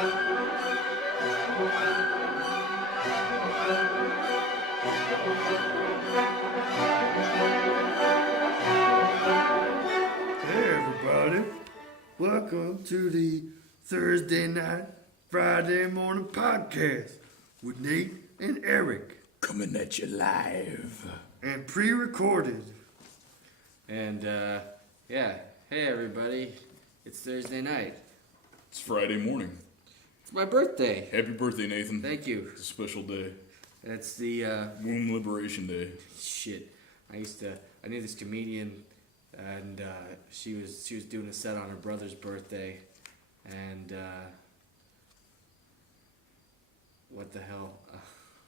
everybody. Welcome to the Thursday night, Friday morning podcast with Nate and Eric. Coming at you live. And pre-recorded. And, yeah. Hey, everybody. It's Thursday night. It's Friday morning. It's my birthday. Happy birthday, Nathan. Thank you. It's a special day. It's the, Womb Liberation Day. shit. I knew this comedian, and, she was doing a set on her brother's birthday, and, what the hell?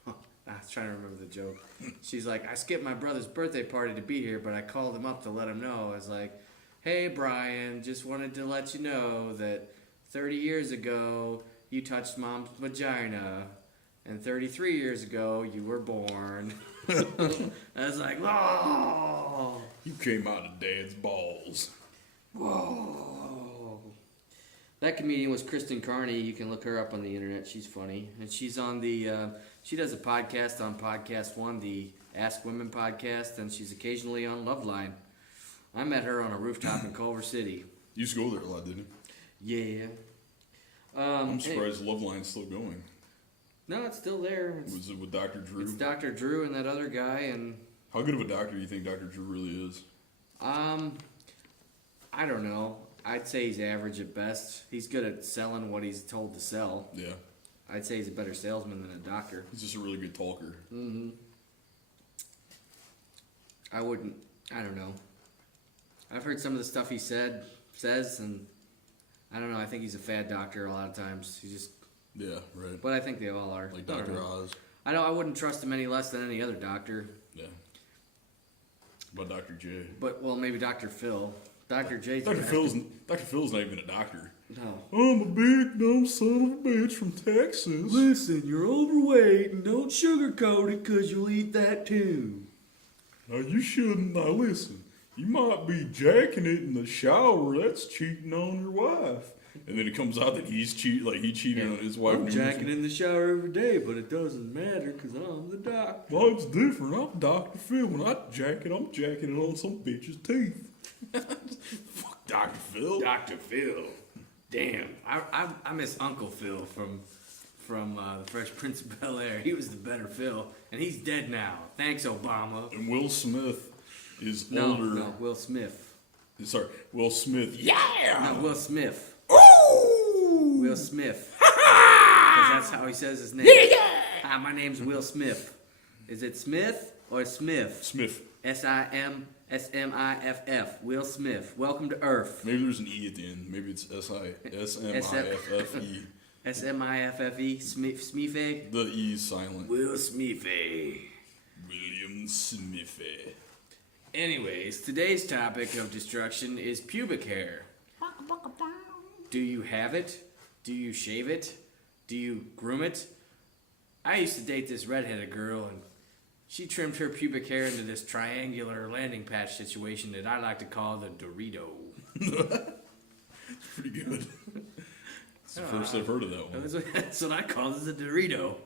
I was trying to remember the joke. She's like, I skipped my brother's birthday party to be here, but I called him up to let him know. I was like, hey, Brian, just wanted to let you know that 30 years ago, you touched mom's vagina, and 33 years ago, you were born. I was like, whoa! You came out of Dad's balls. Whoa! That comedian was Kristen Carney. You can look her up on the internet. She's funny. And she's on the, she does a podcast on Podcast One, the Ask Women podcast, and she's occasionally on Loveline. I met her on a rooftop in Culver City. You used to go there a lot, didn't you? Yeah. I'm surprised Loveline's still going. No, it's still there. Was it with Dr. Drew? It's Dr. Drew and that other guy, and... How good of a doctor do you think Dr. Drew really is? I don't know. I'd say he's average at best. He's good at selling what he's told to sell. Yeah. I'd say he's a better salesman than a doctor. He's just a really good talker. Mm-hmm. I don't know. I've heard some of the stuff he says, and I don't know. I think he's a fad doctor a lot of times. He's just... Yeah, right. But I think they all are. Like Dr. Oz. I wouldn't trust him any less than any other doctor. Yeah. What about Dr. J? But, well, maybe Dr. Phil. Dr. J's... Dr. Phil's not even a doctor. No. I'm a big dumb son of a bitch from Texas. Listen, you're overweight and don't sugarcoat it because you'll eat that too. Now you shouldn't. Now listen, you might be jacking it in the shower. That's cheating on your wife. And then it comes out that he cheated on his wife. I'm jacking in the shower every day, but it doesn't matter because I'm the doctor. Well, it's different. I'm Dr. Phil. When I jack it, I'm jacking it on some bitch's teeth. Fuck Dr. Phil. Dr. Phil. Damn. I miss Uncle Phil from the Fresh Prince of Bel-Air. He was the better Phil, and he's dead now. Thanks, Obama. And Will Smith is No, older. Will Smith. Sorry, Will Smith. Yeah! No, Will Smith. Ooh! Will Smith. Because that's how he says his name. Yeah! Hi, my name's Will Smith. Is it Smith or Smith? Smith. S-I-M-S-M-I-F-F. Will Smith. Welcome to Earth. Maybe there's an E at the end. Maybe it's S-I-S-M-I-F-F-E. S-M-I-F-F-E. Smithy. The E is silent. Will Smithy. William Smithy. Anyways, today's topic of destruction is pubic hair. Do you have it? Do you shave it? Do you groom it? I used to date this redheaded girl, and she trimmed her pubic hair into this triangular landing patch situation that I like to call the Dorito. Pretty good. It's the first I've heard of that one. That's what I call it, the Dorito.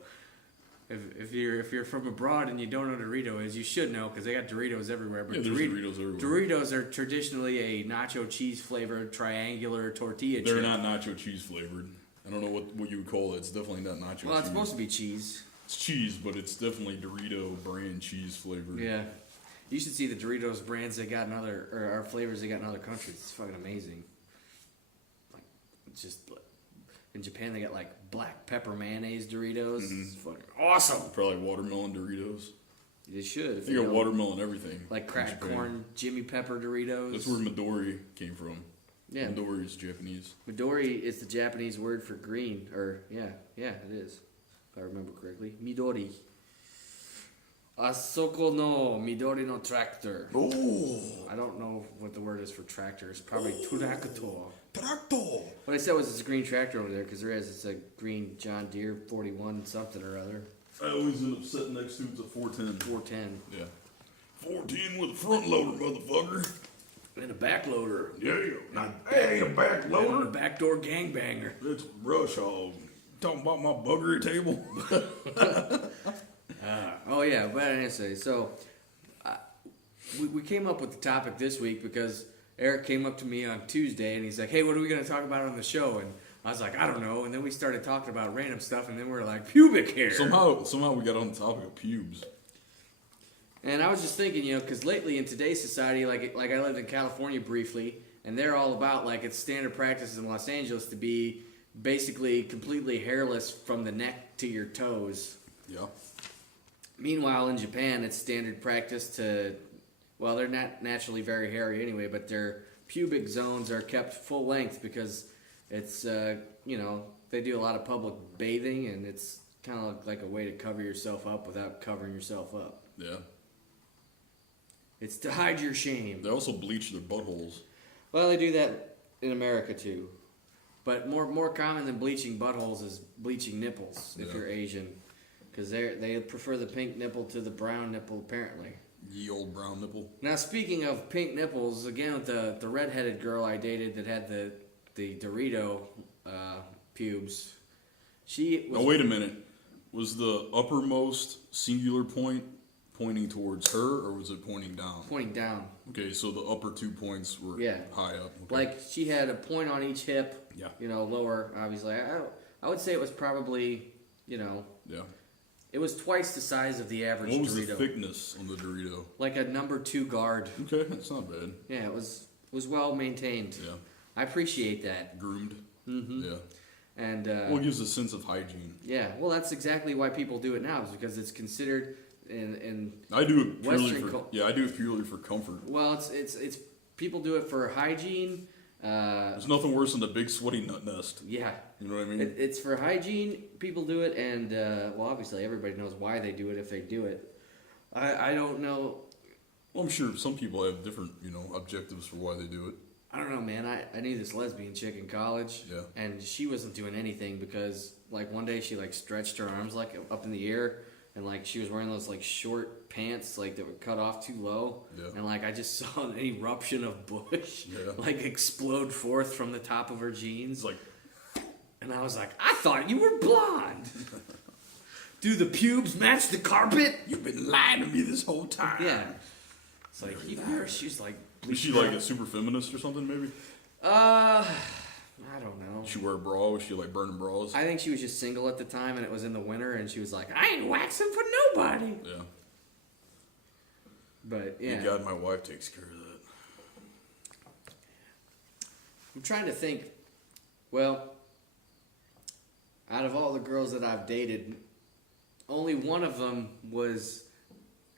If you're from abroad and you don't know what Dorito is, you should know because they got Doritos everywhere. But Yeah, there's Doritos everywhere. Doritos are traditionally a nacho cheese flavored triangular tortilla chip. They're not nacho cheese flavored. I don't know what you would call it. It's definitely not nacho cheese. Well, it's supposed to be cheese. It's cheese, but it's definitely Dorito brand cheese flavored. Yeah. You should see the Doritos brands they got in or flavors they got in other countries. It's fucking amazing. Like, it's just in Japan they got like black pepper mayonnaise Doritos. Mm-hmm. It's fucking awesome. Probably watermelon Doritos. You should. They got watermelon everything. Like cracked corn, Jimmy Pepper Doritos. That's where Midori came from. Yeah. Midori is Japanese. Midori is the Japanese word for green. Yeah, it is. If I remember correctly. Midori. Asoko no Midori no tractor. Oh! I don't know what the word is for tractor. It's probably tractor. Tractor! What I said was it's a green tractor over there because it's a green John Deere 41 something or other. I always end up sitting next to it's a 410. 410. Yeah. 410 with a front loader, motherfucker. And a backloader. Yeah, not that ain't a backloader. And a backdoor gangbanger. It's Rush Hog. Talking about my buggery table. Oh yeah, but anyway, so we came up with the topic this week because Eric came up to me on Tuesday and he's like, "Hey, what are we going to talk about on the show?" And I was like, "I don't know." And then we started talking about random stuff, and then we were like, pubic hair. Somehow we got on the topic of pubes. And I was just thinking, because lately in today's society, like I lived in California briefly, and they're all about like it's standard practice in Los Angeles to be basically completely hairless from the neck to your toes. Yeah. Meanwhile, in Japan, it's standard practice to, well, they're not naturally very hairy anyway, but their pubic zones are kept full length because it's, they do a lot of public bathing, and it's kind of like a way to cover yourself up without covering yourself up. Yeah. It's to hide your shame. They also bleach their buttholes. Well, they do that in America too. But more common than bleaching buttholes is bleaching nipples if you're Asian. Because they prefer the pink nipple to the brown nipple, apparently. Ye old brown nipple. Now, speaking of pink nipples, again, with the redheaded girl I dated that had the Dorito pubes, she was... Now, wait a minute. Was the uppermost singular point pointing towards her, or was it pointing down? Pointing down. Okay, so the upper 2 points were high up. Okay. Like, she had a point on each hip, lower, obviously. I would say it was probably, Yeah. It was twice the size of the average Dorito. What was the thickness on the Dorito? Like a number 2 guard. Okay, that's not bad. Yeah, it was well maintained. Yeah. I appreciate that. Groomed. Mm-hmm. Yeah. And well, it gives a sense of hygiene. Yeah, well, that's exactly why people do it now, is because it's considered in I do it purely Western I do it purely for comfort. Well, it's people do it for hygiene. There's nothing worse than a big sweaty nut nest. Yeah. You know what I mean? It's for hygiene. People do it, and well, obviously everybody knows why they do it if they do it. I don't know. Well, I'm sure some people have different objectives for why they do it. I don't know, man. I knew this lesbian chick in college, and she wasn't doing anything because like one day she like stretched her arms like up in the air, and like she was wearing those like short pants like that would cut off too low, and like I just saw an eruption of bush like explode forth from the top of her jeans, like, and I was like, I thought you were blonde. Do the pubes match the carpet? You've been lying to me this whole time. Yeah. It's like she's like. Is she like a super feminist or something, maybe? I don't know. Did she wear a bra? Was she like burning bras? I think she was just single at the time, and it was in the winter, and she was like, I ain't waxing for nobody. Yeah. But, yeah. Thank God my wife takes care of that. I'm trying to think, well, out of all the girls that I've dated, only one of them was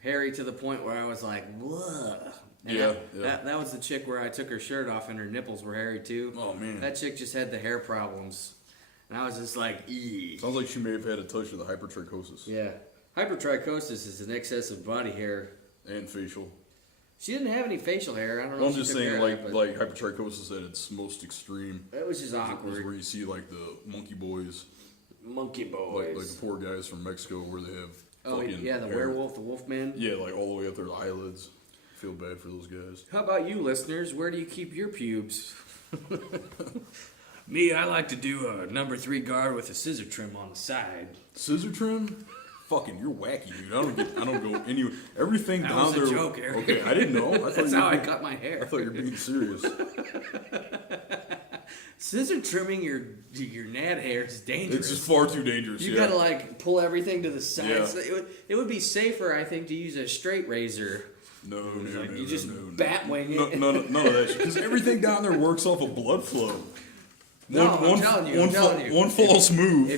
hairy to the point where I was like, whoa. And that was the chick where I took her shirt off and her nipples were hairy too. Oh, man. That chick just had the hair problems. And I was just like, eee. Sounds like she may have had a touch of the hypertrichosis. Yeah. Hypertrichosis is an excess of body hair. And facial. She didn't have any facial hair. I don't know Well, if I'm she just took saying, care of that, like hypertrichosis at its most extreme. it was just Is awkward. where you see like the monkey boys. Monkey boys. Like the poor guys from Mexico where they have the hair. werewolf, the wolf man. Yeah, like all the way up their eyelids. Feel bad for those guys. How about you, listeners? Where do you keep your pubes? Me, I like to do a number 3 guard with a scissor trim on the side. Scissor trim? Fucking, you're wacky, dude. I don't go anywhere. Everything That down was a there. joke, Eric. Okay, I didn't know. That's how I cut my hair. I thought you were being serious. Scissor trimming your nad hair is dangerous. It's just far too dangerous. You gotta like pull everything to the side. Yeah. So it would be safer, I think, to use a straight razor. No, You just bat wing it. None of that shit. Because everything down there works off of blood flow. I'm telling you. One false move.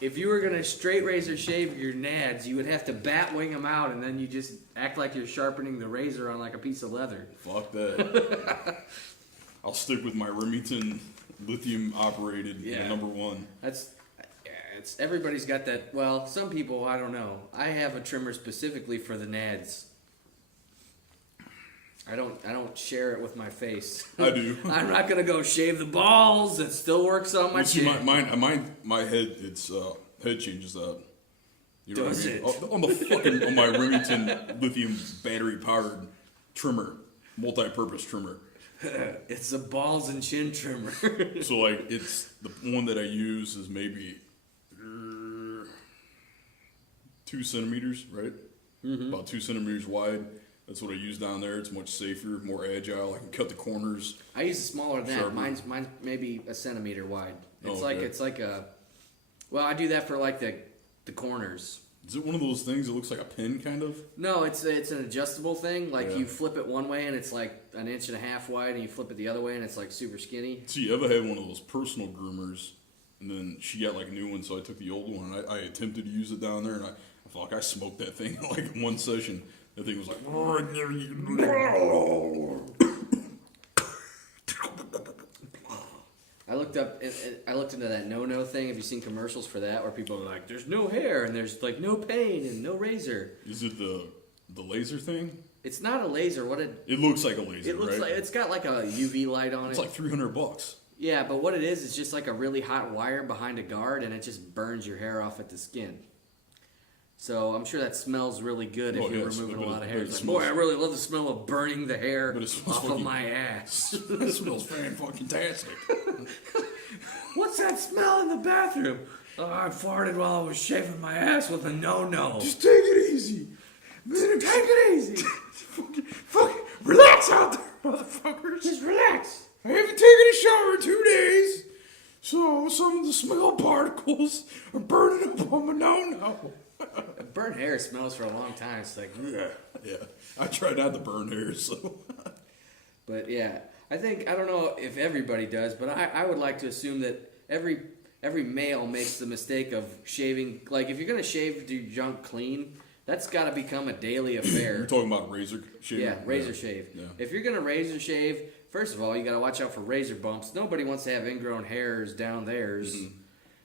If you were gonna straight razor shave your nads, you would have to bat wing them out, and then you just act like you're sharpening the razor on like a piece of leather. Fuck that. I'll stick with my Remington lithium operated number 1. It's everybody's got that. Well, some people, I don't know. I have a trimmer specifically for the nads. I don't share it with my face. I do. I'm not gonna go shave the balls. It still works on my chin. My head, its head changes out. You know Does what I mean? On my Remington lithium battery powered trimmer, multi-purpose trimmer. It's a balls and chin trimmer. So like it's the one that I use is maybe 2 centimeters, right? About 2 centimeters wide. That's what I use down there. It's much safer, more agile. I can cut the corners. I use a smaller than that. Sharper. Mine's maybe a centimeter wide. It's Oh, okay. it's like a. Well, I do that for like the corners. Is it one of those things that looks like a pin, kind of? No, it's an adjustable thing. Like Yeah. you flip it one way and it's like 1.5 inches wide, and you flip it the other way and it's like super skinny. See, Eva had one of those personal groomers, and then she got like a new one, so I took the old one. And I attempted to use it down there, and I felt like I smoked that thing like in one session. That thing was like. I looked up. I looked into that no thing. Have you seen commercials for that where people are like, "There's no hair and there's like no pain and no razor"? Is it the laser thing? It's not a laser. It looks like a laser. It looks right? like it's got like a UV light on It's it. like $300. Yeah, but what it is just like a really hot wire behind a guard, and it just burns your hair off at the skin. So I'm sure that smells really good if you're removing a lot of hair. It's like, boy, I really love the smell of burning the hair off of my ass. It smells fan-fucking-tastic. What's that smell in the bathroom? Oh, I farted while I was shaving my ass with a no-no. Just take it easy. Take it easy. Fucking relax out there, motherfuckers. Just relax. I haven't taken a shower in 2 days, so some of the smell particles are burning up on my no-no. Burnt hair smells for a long time. It's like, Yeah. I tried not to burn hair, so. But yeah, I don't know if everybody does, but I would like to assume that every male makes the mistake of shaving. Like if you're gonna shave your junk clean, that's got to become a daily affair. You're talking about razor shave? Yeah, razor shave. Yeah. If you're gonna razor shave, first of all, you got to watch out for razor bumps. Nobody wants to have ingrown hairs down theirs. Mm-hmm.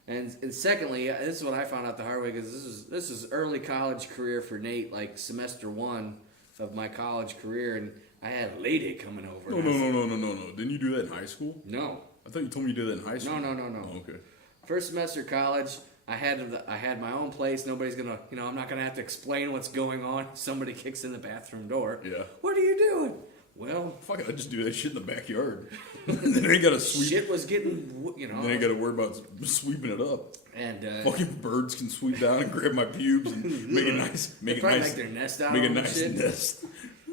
And secondly, this is what I found out the hard way because this is early college career for Nate, like semester 1 of my college career, and I had a lady coming over. No. Didn't you do that in high school? No. I thought you told me you did that in high school. No. Oh, okay. First semester of college, I had my own place. Nobody's gonna, I'm not gonna have to explain what's going on. Somebody kicks in the bathroom door. Yeah. What are you doing? Well, Fuck it, I just do that shit in the backyard. Then I ain't gotta sweep. shit was getting, Then I gotta worry about sweeping it up. And Fucking birds can sweep down and grab my pubes and make it nice. Make it probably nice. make their nest out Make a of them nice shit. nest.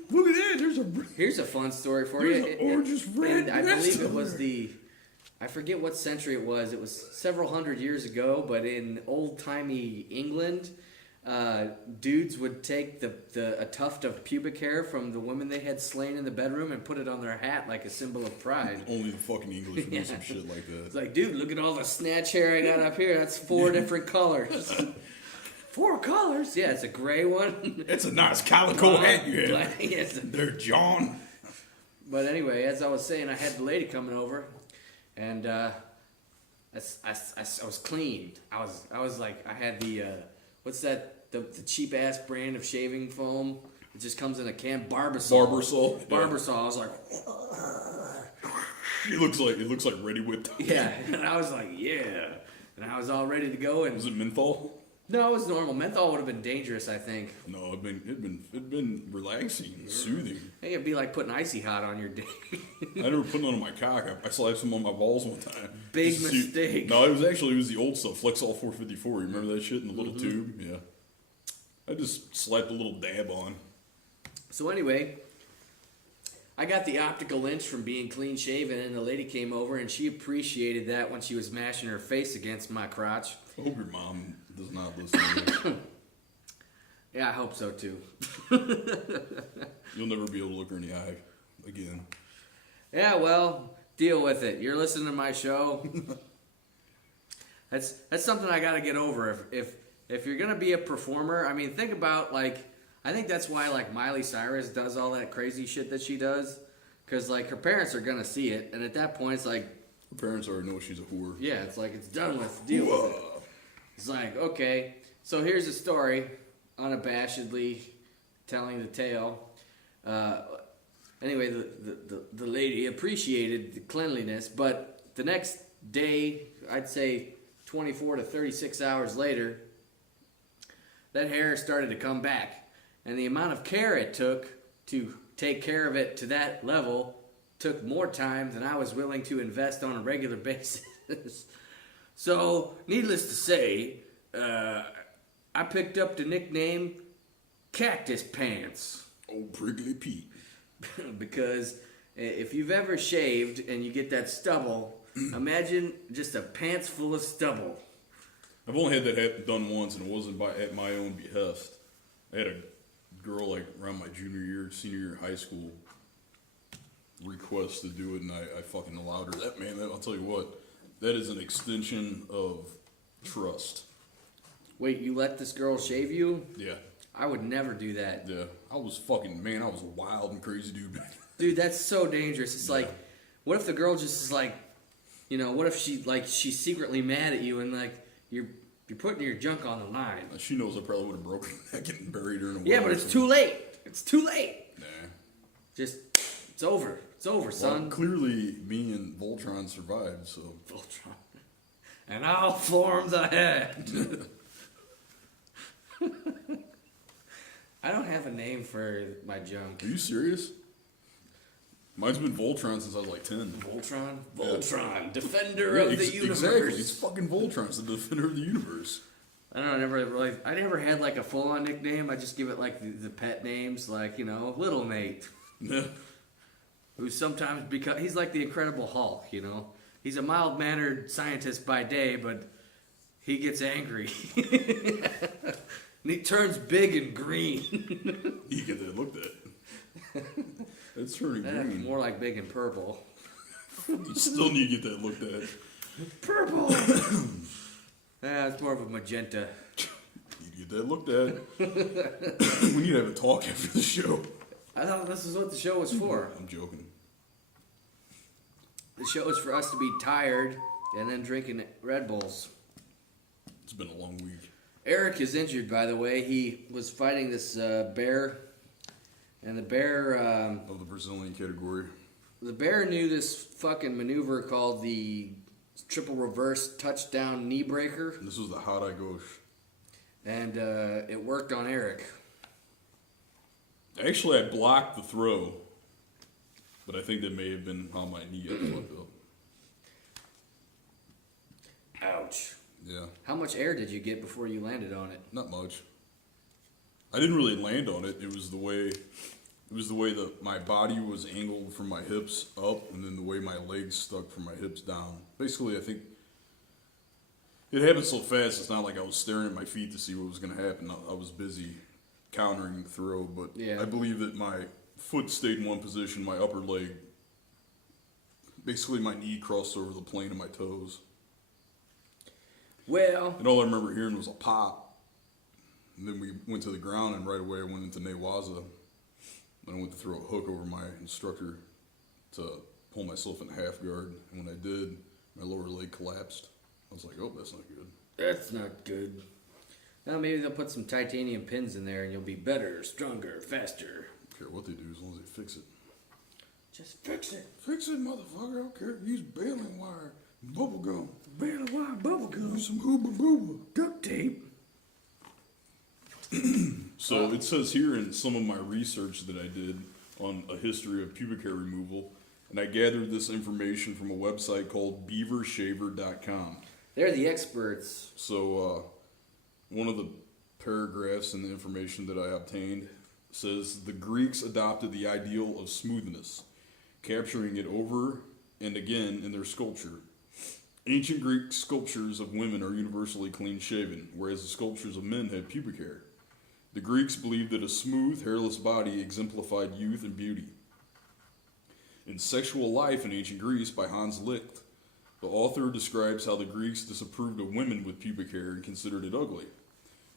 Look at that. There's a. Here's a fun story for There's you. an orange red And I nest believe it over was there. I forget what century it was. It was several hundred years ago, but in old-timey England, dudes would take a tuft of pubic hair from the women they had slain in the bedroom and put it on their hat like a symbol of pride. Only the fucking English would Yeah. do some shit like It's that. like, dude, look at all the snatch hair I got up here. That's 4 different colors. 4 colors? Yeah, it's a gray one. It's a nice calico hat you have. Black, yes. There, John. But anyway, as I was saying, I had the lady coming over, and I was clean. I was like, I had the what's that? The cheap ass brand of shaving foam. It just comes in a can. Barbasol. Barbasol. Barbasol. I was like, It looks like Ready Whipped. yeah, and I was like, yeah, and I was all ready to go. And Was it menthol? no, it was normal. Menthol would have been dangerous, I think. No, it'd been relaxing and soothing. I think it'd be like putting icy hot on your dick. I never put none on my cock. I slapped some on my balls one time. Big Just to see- mistake. No, it was the old stuff, Flexol 454. You remember that shit in the little Mm-hmm. tube? Yeah. I just slapped a little dab on. So anyway, I got the optical inch from being clean shaven, and the lady came over, and she appreciated that when she was mashing her face against my crotch. I hope your mom does not listen to this. Yeah, I hope so too. You'll never be able to look her in the eye again. Yeah, well, deal with it. You're listening to my show. That's something I got to get over. If you're gonna be a performer, I mean, think about like, I think that's why like Miley Cyrus does all that crazy shit that she does, because like her parents are gonna see it, and at that point it's like, Her parents already know she's a whore. yeah, it's like it's done with. Deal with it. It's like, okay, so here's a story, unabashedly telling the tale. Anyway, the lady appreciated the cleanliness, but the next day, I'd say 24 to 36 hours later, that hair started to come back. And the amount of care it took to take care of it to that level took more time than I was willing to invest on a regular basis. So, needless to say, I picked up the nickname Cactus Pants. Oh, Prickly Pete. Because if you've ever shaved and you get that stubble, imagine just a pants full of stubble. I've only had that done once, and it wasn't at my own behest. I had a girl like around my senior year of high school request to do it, and I fucking allowed her. I'll tell you what, that is an extension of trust. Wait, you let this girl shave you? Yeah. I would never do that. Yeah. I was a wild and crazy dude back then. Dude, that's so dangerous. It's like, what if the girl just is like, what if she's secretly mad at you and like you're putting your junk on the line? She knows I probably would have broken her neck and buried her in a well. Yeah, but it's too late. It's too late. Nah. It's over. It's over, son. Well, clearly, me and Voltron survived, so. Voltron. And I'll form the head. I don't have a name for my junk. Are you serious? Mine's been Voltron since I was like 10. Voltron? Yeah. Voltron, defender of the universe. Exactly, it's fucking Voltron. It's the defender of the universe. I don't know, I never had like a full-on nickname. I just give it like the pet names, like, Little Nate. Yeah. Who sometimes he's like the Incredible Hulk, He's a mild-mannered scientist by day, but he gets angry. And he turns big and green. You get that looked at. It's turning green. More like big and purple. You still need to get that looked at. Purple! It's more of a magenta. You get that looked at. We need to have a talk after the show. I thought this is what the show was for. I'm joking. The show is for us to be tired and then drinking Red Bulls. It's been a long week. Eric is injured, by the way. He was fighting this bear, and the bear... of the Brazilian category. The bear knew this fucking maneuver called the triple reverse touchdown knee breaker. This was the hot eye gauche. And it worked on Eric. Actually, I blocked the throw, but I think that may have been how my knee got fucked up. Ouch. Yeah. How much air did you get before you landed on it? Not much. I didn't really land on it. It was the way that my body was angled from my hips up, and then the way my legs stuck from my hips down. Basically, I think it happened so fast. It's not like I was staring at my feet to see what was going to happen. I was busy countering the throw, but yeah. I believe that my foot stayed in one position. My upper leg, basically, my knee crossed over the plane of my toes. Well, and all I remember hearing was a pop. And then we went to the ground, and right away I went into Newaza. And I went to throw a hook over my instructor to pull myself in half guard. And when I did, my lower leg collapsed. I was like, oh, that's not good. That's not good. Now maybe they'll put some titanium pins in there and you'll be better, stronger, faster. I don't care what they do as long as they fix it. Just fix it. Fix it, motherfucker. I don't care. Use baling wire, bubble gum. Baling wire, bubble gum. Use some hooba booba. Duct tape. So it says here in some of my research that I did on a history of pubic hair removal, and I gathered this information from a website called beavershaver.com. They're the experts. So one of the paragraphs in the information that I obtained says the Greeks adopted the ideal of smoothness, capturing it over and again in their sculpture. Ancient Greek sculptures of women are universally clean-shaven, whereas the sculptures of men had pubic hair. The Greeks believed that a smooth, hairless body exemplified youth and beauty. In Sexual Life in Ancient Greece by Hans Licht, the author describes how the Greeks disapproved of women with pubic hair and considered it ugly.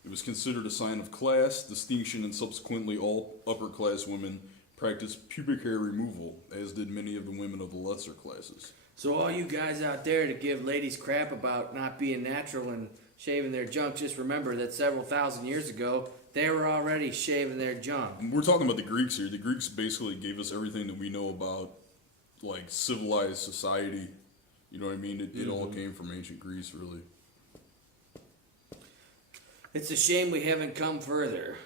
It was considered a sign of class, distinction, and subsequently all upper-class women practiced pubic hair removal, as did many of the women of the lesser classes. So all you guys out there to give ladies crap about not being natural and shaving their junk, just remember that several thousand years ago, they were already shaving their junk. We're talking about the Greeks here. The Greeks basically gave us everything that we know about, like, civilized society. You know what I mean? It all came from ancient Greece, really. It's a shame we haven't come further.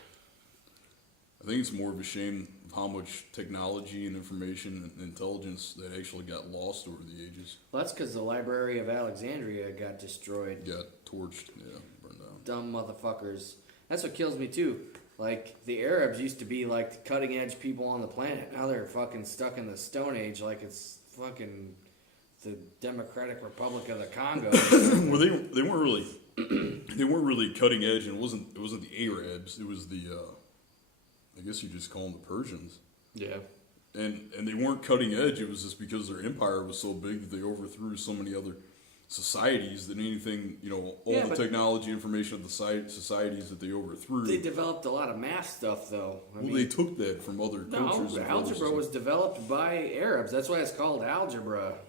I think it's more of a shame of how much technology and information and intelligence that actually got lost over the ages. Well, that's because the Library of Alexandria got destroyed. Got torched, yeah, burned down. Dumb motherfuckers. That's what kills me too. Like, the Arabs used to be like the cutting edge people on the planet. Now they're fucking stuck in the Stone Age like it's fucking the Democratic Republic of the Congo. Well, they weren't really they weren't really cutting edge, and it wasn't the Arabs. It was the I guess you just call them the Persians. Yeah. And they weren't cutting edge. It was just because their empire was so big that they overthrew so many other societies that anything, all the technology, information of the societies that they overthrew. They developed a lot of math stuff, though. They took that from other cultures. No, algebra was developed by Arabs. That's why it's called algebra.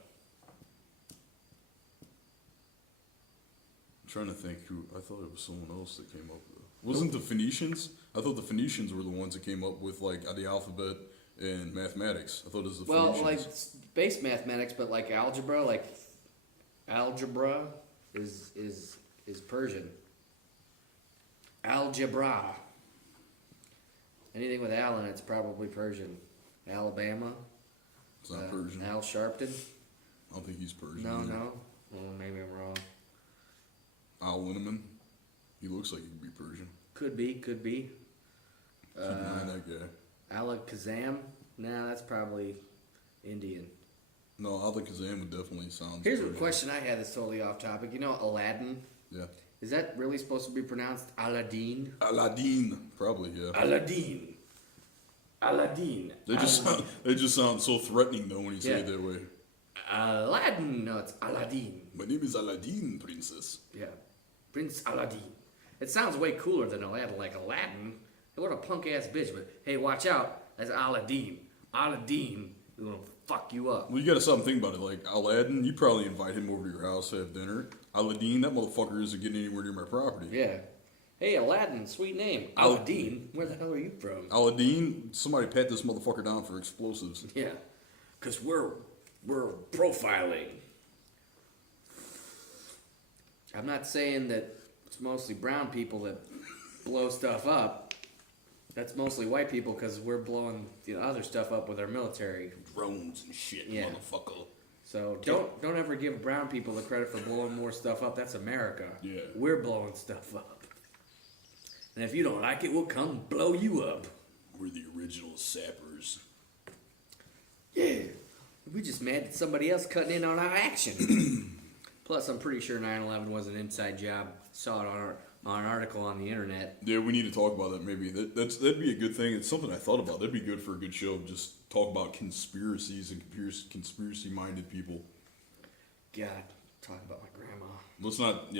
I'm trying to think who. I thought it was someone else that came up with it. Wasn't the Phoenicians? I thought the Phoenicians were the ones that came up with like the alphabet and mathematics. I thought it was the Phoenicians. Well, like base mathematics, but like algebra, is Persian. Algebra. Anything with Al in it's probably Persian. Alabama. It's not Persian. Al Sharpton. I don't think he's Persian. No. Well, maybe I'm wrong. Al Linneman. He looks like he could be Persian. Could be. Keep in mind that guy. Alakazam? Nah, that's probably Indian. No, Alakazam would definitely sound. Here's Persian. a question I had that's totally off topic. You know Aladdin? Yeah. Is that really supposed to be pronounced Aladdin? Aladdin, probably, yeah. Aladdin. They just sound so threatening though when you say it that way. Aladdin. No, it's Aladdin. My name is Aladdin, princess. Yeah. Prince Aladdin. It sounds way cooler than Aladdin. Like Aladdin. What a punk ass bitch. But hey, watch out. That's Aladdin. Aladdin is gonna fuck you up. Well, you gotta stop and think about it. Like Aladdin, you probably invite him over to your house to have dinner. Aladdin, that motherfucker isn't getting anywhere near my property. Yeah. Hey, Aladdin, sweet name. Aladdin, where the hell are you from? Aladdin, somebody pat this motherfucker down for explosives. Yeah, because we're profiling. I'm not saying that it's mostly brown people that blow stuff up. That's mostly white people because we're blowing other stuff up with our military. Drones and shit, Yeah. motherfucker. So don't ever give brown people the credit for blowing more stuff up. That's America. Yeah. We're blowing stuff up. And if you don't like it, we'll come blow you up. We're the original sappers. Yeah. We just mad that somebody else cutting in on our action. Plus, I'm pretty sure 9/11 was an inside job. Saw it on an article on the internet. Yeah, we need to talk about that maybe. That'd be a good thing. It's something I thought about. That'd be good for a good show. Just talk about conspiracies and conspiracy-minded people. God, talk about my grandma. Let's not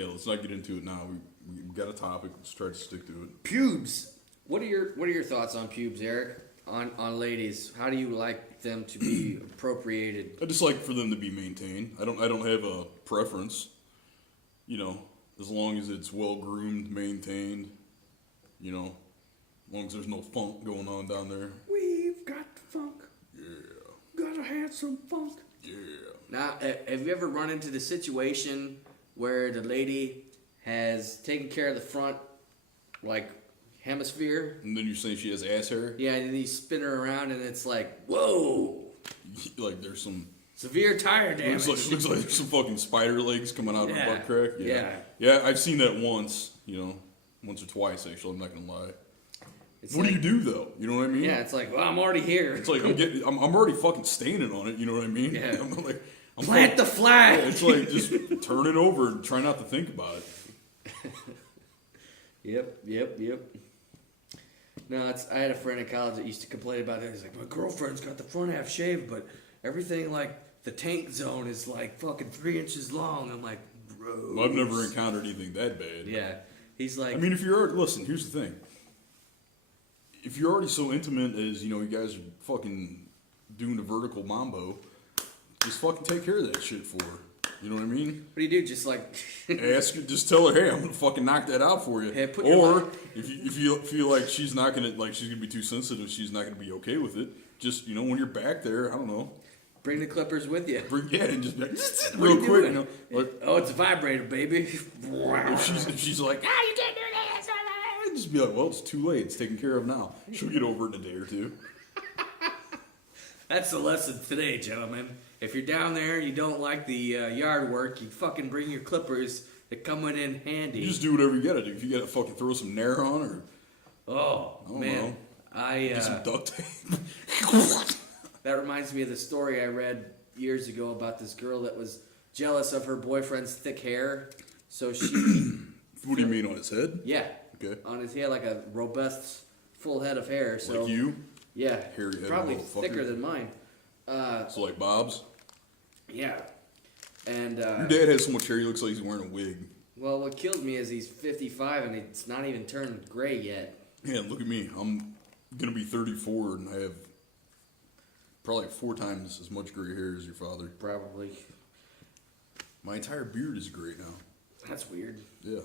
get into it now. We got a topic. Let's try to stick to it. Pubes. What are your thoughts on pubes, Eric? On ladies, how do you like them to be appropriated? I just like for them to be maintained. I don't have a preference. As long as it's well groomed, maintained. As long as there's no funk going on down there. We've got funk. Yeah. Gotta have some funk. Yeah. Now, have you ever run into the situation where the lady has taken care of the front, hemisphere? And then you're saying she has ass hair? Yeah, and then you spin her around and it's like, whoa! Like there's some... Severe tire damage. Looks like there's some fucking spider legs coming out of her butt crack. Yeah. Yeah, I've seen that once, once or twice actually, I'm not gonna lie. It's What like, do you do though? You know what I mean? Yeah, it's like, well, I'm already here. It's like I'm already fucking standing on it, you know what I mean? Yeah. I'm Plant the flag! It's like just turn it over and try not to think about it. Yep. No, I had a friend in college that used to complain about that. He's like, my girlfriend's got the front half shaved, but everything the tank zone is fucking 3 inches long. I'm like, bro. Well, I've never encountered anything that bad. Yeah. He's like, I mean, if you're already, listen, here's the thing. If you're already so intimate as, you guys are fucking doing the vertical mambo, just fucking take care of that shit for her. You know what I mean? what do you do? Just Ask her, just tell her, hey, I'm gonna fucking knock that out for you. Yeah, put your or if you feel like she's not gonna she's gonna be too sensitive, she's not gonna be okay with it. Just when you're back there, I don't know. bring the clippers with you. And just be like, What are real you quick. doing? Oh, it's a vibrator, baby. If she's like, you can't do that, just be like, well, it's too late. It's taken care of now. She'll get over it in a day or two. That's the lesson today, gentlemen. If you're down there and you don't like the yard work, you fucking bring your clippers. They're coming in handy. You just do whatever you gotta do. If you gotta fucking throw some nair on or Oh, I don't man. know. Get some duct tape. That reminds me of the story I read years ago about this girl that was jealous of her boyfriend's thick hair. So she... What do you mean, on his head? Yeah. Okay. On his head, like a robust, full head of hair. So, Like you? Yeah. Hairy head Probably motherfucker. thicker than mine. So like Bob's? Yeah. And... Your dad has so much hair he looks like he's wearing a wig. Well, what killed me is he's 55 and it's not even turned gray yet. Yeah, look at me. I'm gonna be 34 and I have probably 4 times as much gray hair as your father. Probably. My entire beard is gray now. That's weird. Yeah.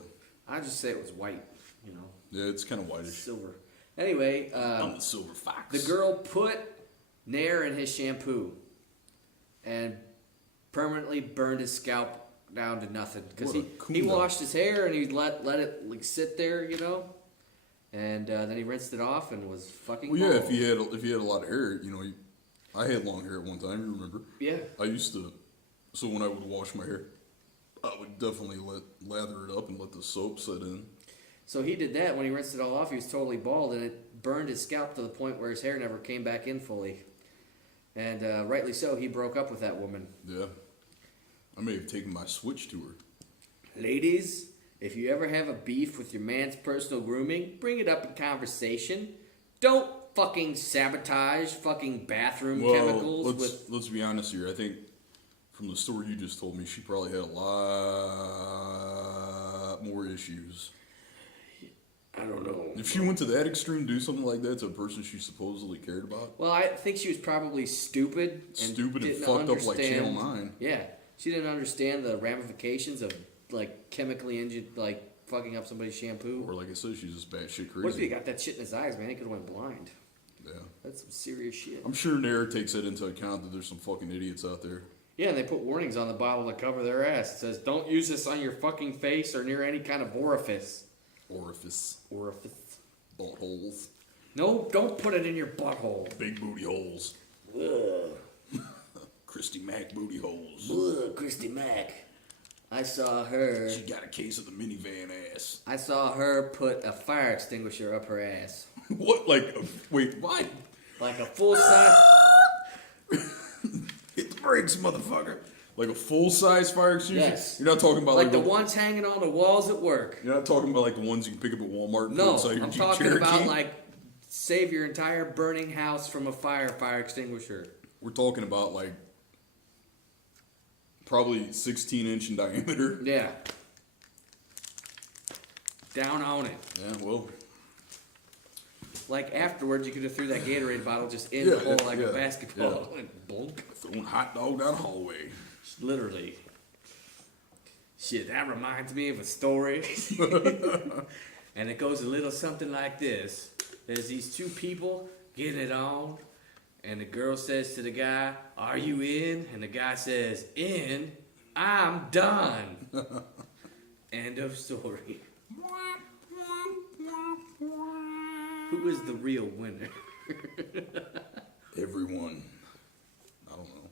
I'd just say it was white, you know. Yeah, it's kind of whitish. Silver. Anyway, I'm the silver fox. the girl put Nair in his shampoo and permanently burned his scalp down to nothing. Because What a he cool washed his hair and he let it like sit there, you know. And then he rinsed it off and was fucking Well, yeah, bald. if he had a lot of hair, you know, I had long hair at one time. You remember? Yeah. I used to. So when I would wash my hair, I would definitely lather it up and let the soap set in. So he did that. When he rinsed it all off, he was totally bald, and it burned his scalp to the point where his hair never came back in fully. And rightly so, he broke up with that woman. Yeah. I may have taken my switch to her. Ladies, if you ever have a beef with your man's personal grooming, bring it up in conversation. Don't fucking sabotage fucking bathroom chemicals let's be honest here. I think from the story you just told me, she probably had a lot more issues. I don't know. If she went to that extreme, do something like that to a person she supposedly cared about. Well, I think she was probably stupid. And Stupid and fucked up like Channel 9. Yeah. She didn't understand the ramifications of, like, chemically injured, like, fucking up somebody's shampoo. Or like I said, she's just batshit crazy. What if he got that shit in his eyes, man? He could have went blind. Yeah. That's some serious shit. I'm sure Nair takes that into account that there's some fucking idiots out there. Yeah, and they put warnings on the bottle to cover their ass. It says, don't use this on your fucking face or near any kind of orifice. Orifice. Buttholes. No, don't put it in your butthole. Big booty holes. Ugh. Christy Mack booty holes. Ugh, Christy Mack. I saw her. She got a case of the minivan ass. I saw her put a fire extinguisher up her ass. What? Like, wait, what? Like a full size. Hit the brakes, motherfucker. Like a full-size fire extinguisher? Yes. You're not talking about Like the ones hanging on the walls at work. You're not talking about like the ones you can pick up at Walmart and put No, inside your I'm Jeep talking Cherokee? about like save your entire burning house from a fire extinguisher. We're talking about like probably 16-inch in diameter. Yeah. Down on it. Yeah, well. Like afterwards, you could have threw that Gatorade bottle just in the hole like a basketball. Yeah. And bonk. Throwing a hot dog down the hallway. Literally. Shit, that reminds me of a story. And it goes a little something like this. There's these two people getting it on. And the girl says to the guy, "Are you in?" And the guy says, "In? I'm done." End of story. Who is the real winner? Everyone. I don't know.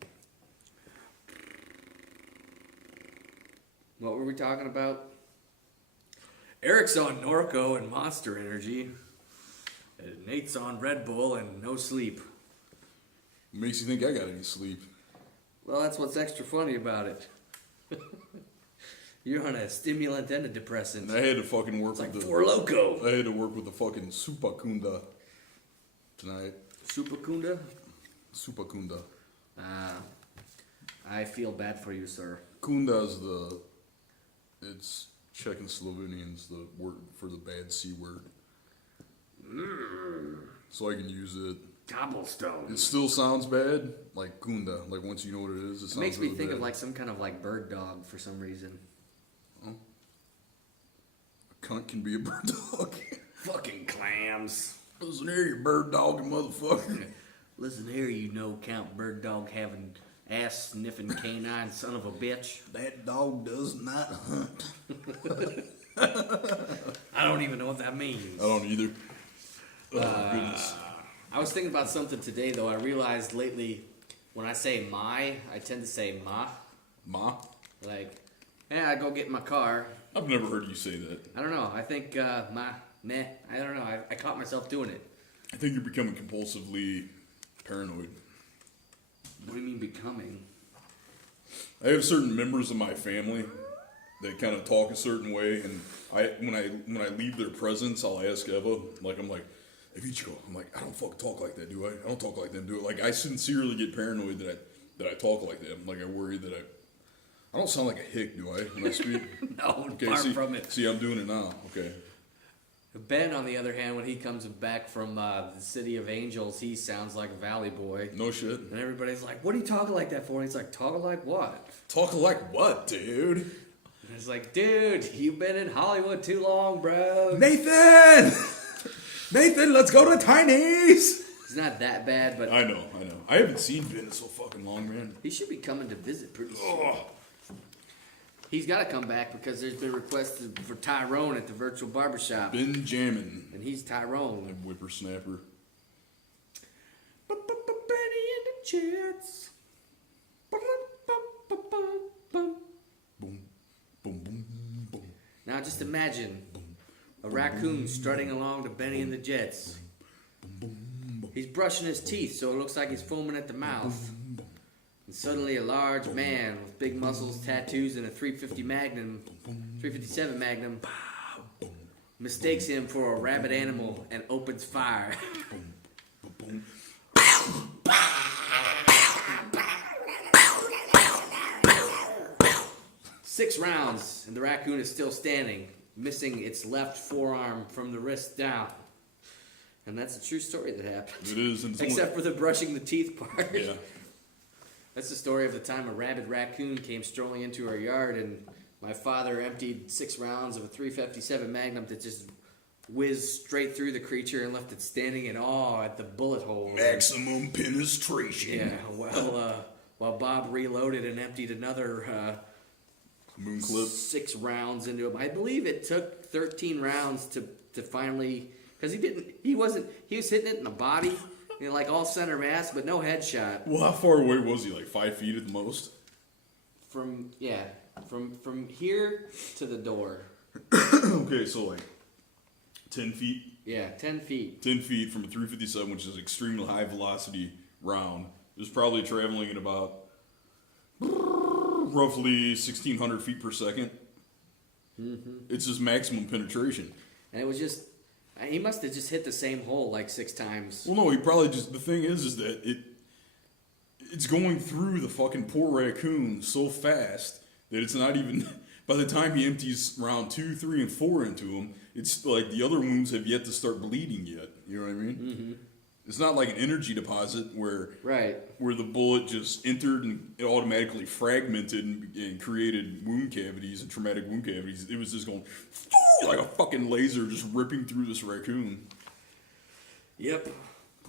What were we talking about? Eric's on Norco and Monster Energy. And Nate's on Red Bull and no sleep. Makes you think I got any sleep. Well, that's what's extra funny about it. You're on a stimulant and a depressant. And I had to fucking work It's like with Four Loko. I had to work with the fucking Supakunda tonight. Supakunda? Supakunda. I feel bad for you, sir. Kunda is it's Czech and Slovenian's the word for the bad C word. So I can use it. Cobblestone. It still sounds bad, like Kunda. Like once you know what it is, it sounds Makes me really think bad. of like some kind of like bird dog for some reason. A cunt can be a bird dog. Fucking clams. Listen here, you bird dogging motherfucker. Listen here, you know Count Bird Dog having ass sniffing canine son of a bitch. That dog does not hunt. I don't even know what that means. I don't either. Oh, goodness. I was thinking about something today, though. I realized lately, when I say my, I tend to say ma. Ma? Like, yeah, I go get in my car. I've never heard you say that. I don't know. I think ma, meh. I don't know. I caught myself doing it. I think you're becoming compulsively paranoid. What do you mean becoming? I have certain members of my family that kind of talk a certain way, and when I leave their presence, I'll ask Eva, like, I'm like, Evicho, I'm like, I don't fucking talk like that, do I? I don't talk like them, do it. Like, I sincerely get paranoid that I talk like that. Like, I worry that I don't sound like a hick, do I, when I speak? No, Okay, far see, from it. See, I'm doing it now. Okay. Ben, on the other hand, when he comes back from the City of Angels, he sounds like a Valley Boy. No shit. And everybody's like, what are you talking like that for? And he's like, talking like what? Talking like what, dude? And it's like, dude, you've been in Hollywood too long, bro. Nathan! Nathan, let's go to Tiny's! It's not that bad, but I know. I haven't seen Ben in so fucking long, man. he should be coming to visit pretty soon. Oh. He's got to come back because there's been requests for Tyrone at the virtual barbershop. Ben Jammin'. And he's Tyrone. Whippersnapper. Benny and the Jets. Boom, boom, boom, boom. Now just imagine a raccoon strutting along to Benny and the Jets. He's brushing his teeth so it looks like he's foaming at the mouth. And suddenly a large man with big muscles, tattoos, and a 357 Magnum mistakes him for a rabid animal and opens fire. 6 rounds, and the raccoon is still standing, missing its left forearm from the wrist down. And that's a true story that happened. It is. And Except for the brushing the teeth part. Yeah. That's the story of the time a rabid raccoon came strolling into our yard, and my father emptied 6 rounds of a 357 Magnum that just whizzed straight through the creature and left it standing in awe at the bullet hole. Maximum penetration. Yeah, while Bob reloaded and emptied another Moon clip. 6 rounds into him. I believe it took 13 rounds to finally, because he was hitting it in the body, like all center mass, but no headshot. Well, how far away was he? Like 5 feet at the most? From here to the door. Okay, so like 10 feet? Yeah, 10 feet. 10 feet from a 357, which is an extremely high velocity round. It was probably traveling at about roughly 1,600 feet per second. Mm-hmm. It's his maximum penetration. And it was just, he must have just hit the same hole like 6 times. Well, no, he probably just, the thing is that it's going through the fucking poor raccoon so fast that it's not even, by the time he empties round 2, 3, and 4 into him, it's like the other wounds have yet to start bleeding yet. You know what I mean? Mm-hmm. It's not like an energy deposit where the bullet just entered and it automatically fragmented and created wound cavities and traumatic wound cavities. It was just going like a fucking laser just ripping through this raccoon. Yep.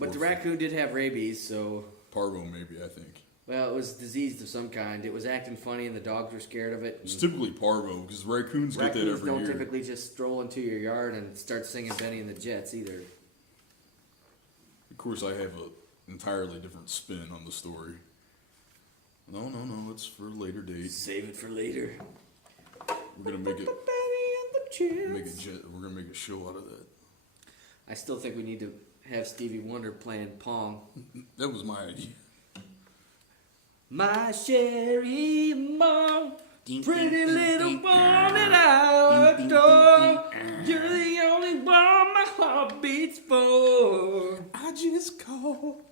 But the raccoon did have rabies, so... Parvo, maybe, I think. Well, it was diseased of some kind. It was acting funny and the dogs were scared of it. It's typically parvo because raccoons get that every year. Raccoons don't typically just stroll into your yard and start singing Benny and the Jets either. Of course, I have an entirely different spin on the story. No, it's for a later date. Save it for later. We're gonna make it. We're gonna make a show out of that. I still think we need to have Stevie Wonder playing Pong. That was my idea. My Sherry Mom, pretty little woman I adore. You're the only one my heart beats for. I just called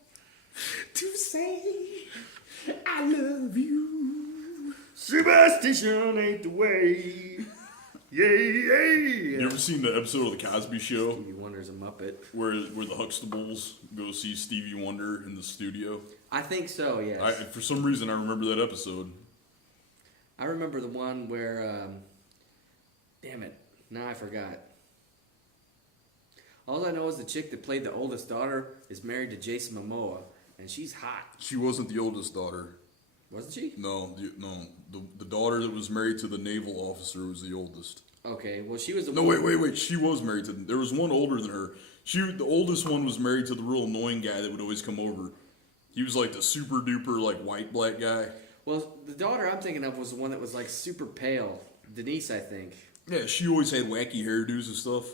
to say I love you. Superstition ain't the way. You ever seen the episode of The Cosby Show? Stevie Wonder's a Muppet. Where the Huxtables go see Stevie Wonder in the studio? I think so, yes. For some reason, I remember that episode. I remember the one where, damn it, now I forgot. All I know is the chick that played the oldest daughter is married to Jason Momoa, and she's hot. She wasn't the oldest daughter. Wasn't she? No. The daughter that was married to the naval officer was the oldest. Okay, well, she was the No, one. wait. She was married to. There was one older than her. The oldest one was married to the real annoying guy that would always come over. He was like the super duper like white black guy. Well, the daughter I'm thinking of was the one that was like super pale. Denise, I think. Yeah, she always had wacky hairdos and stuff.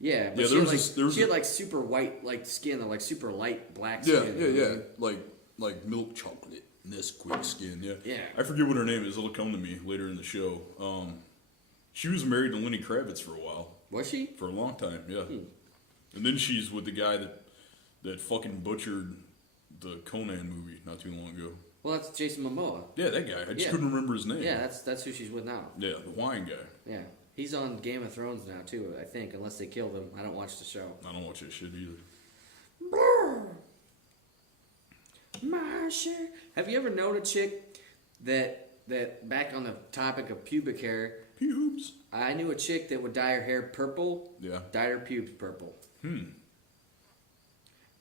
Yeah, but Yeah, she had like super white like skin, or like super light black skin. Yeah. Like milk chocolate, Nesquik skin. Yeah. Yeah. I forget what her name is. It'll come to me later in the show. She was married to Lenny Kravitz for a while. Was she? For a long time, yeah. And then she's with the guy that fucking butchered the Conan movie not too long ago. Well, that's Jason Momoa. Yeah, that guy. I just couldn't remember his name. Yeah, that's who she's with now. Yeah, the wine guy. Yeah, he's on Game of Thrones now too. I think, unless they killed him. I don't watch the show. I don't watch that shit either. Marsha. Have you ever known a chick that back on the topic of pubic hair? Pubes. I knew a chick that would dye her hair purple. Yeah. Dye her pubes purple.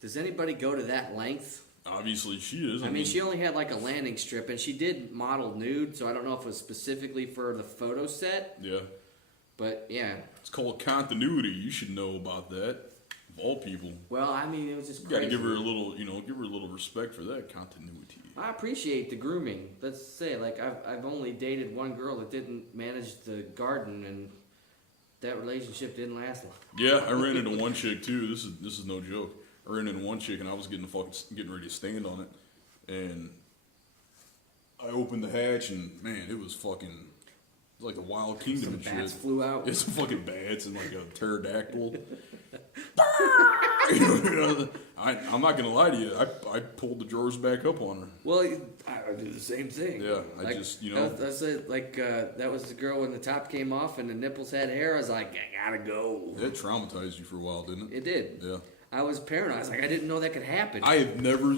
Does anybody go to that length? Obviously she is. I mean, she only had like a landing strip, and she did model nude, so I don't know if it was specifically for the photo set. Yeah. But yeah. It's called continuity. You should know about that. Of all people. Well, I mean, it was just You crazy. gotta give her a little, give her a little respect for that continuity. I appreciate the grooming. Let's say, like, I've only dated one girl that didn't manage the garden, and that relationship didn't last long. Yeah, I ran into one chick too. This is no joke. I ran into one chick and I was getting ready to stand on it, and I opened the hatch and man, it was like the Wild Kingdom Some and bats shit. flew out. It's some fucking bats and like a pterodactyl. I'm not gonna lie to you. I pulled the drawers back up on her. Well, I do the same thing. Yeah, That's it. Like, that was the girl when the top came off and the nipples had hair. I was like, I gotta go. That traumatized you for a while, didn't it? It did. Yeah. I was paranoid. I was like, I didn't know that could happen. I've never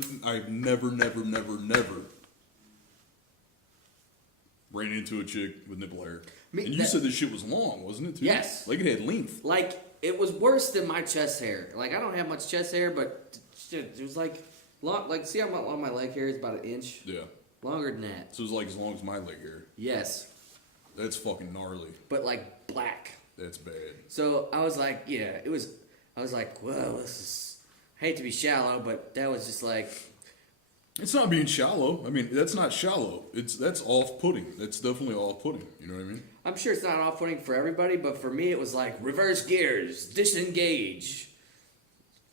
ran into a chick with nipple hair. And you said this shit was long, wasn't it? Too? Yes. Like it had length. Like, it was worse than my chest hair. Like, I don't have much chest hair, but shit, it was like long. Like, see how long my leg hair is? About an inch. Yeah. Longer than that. So it was like as long as my leg hair. Yes. That's fucking gnarly. But like black. That's bad. So I was like, yeah, it was. I was like, well, this is. I hate to be shallow, but that was just like. It's not being shallow. I mean, that's not shallow. That's off-putting. That's definitely off-putting. You know what I mean? I'm sure it's not off-putting for everybody, but for me, it was like reverse gears, disengage,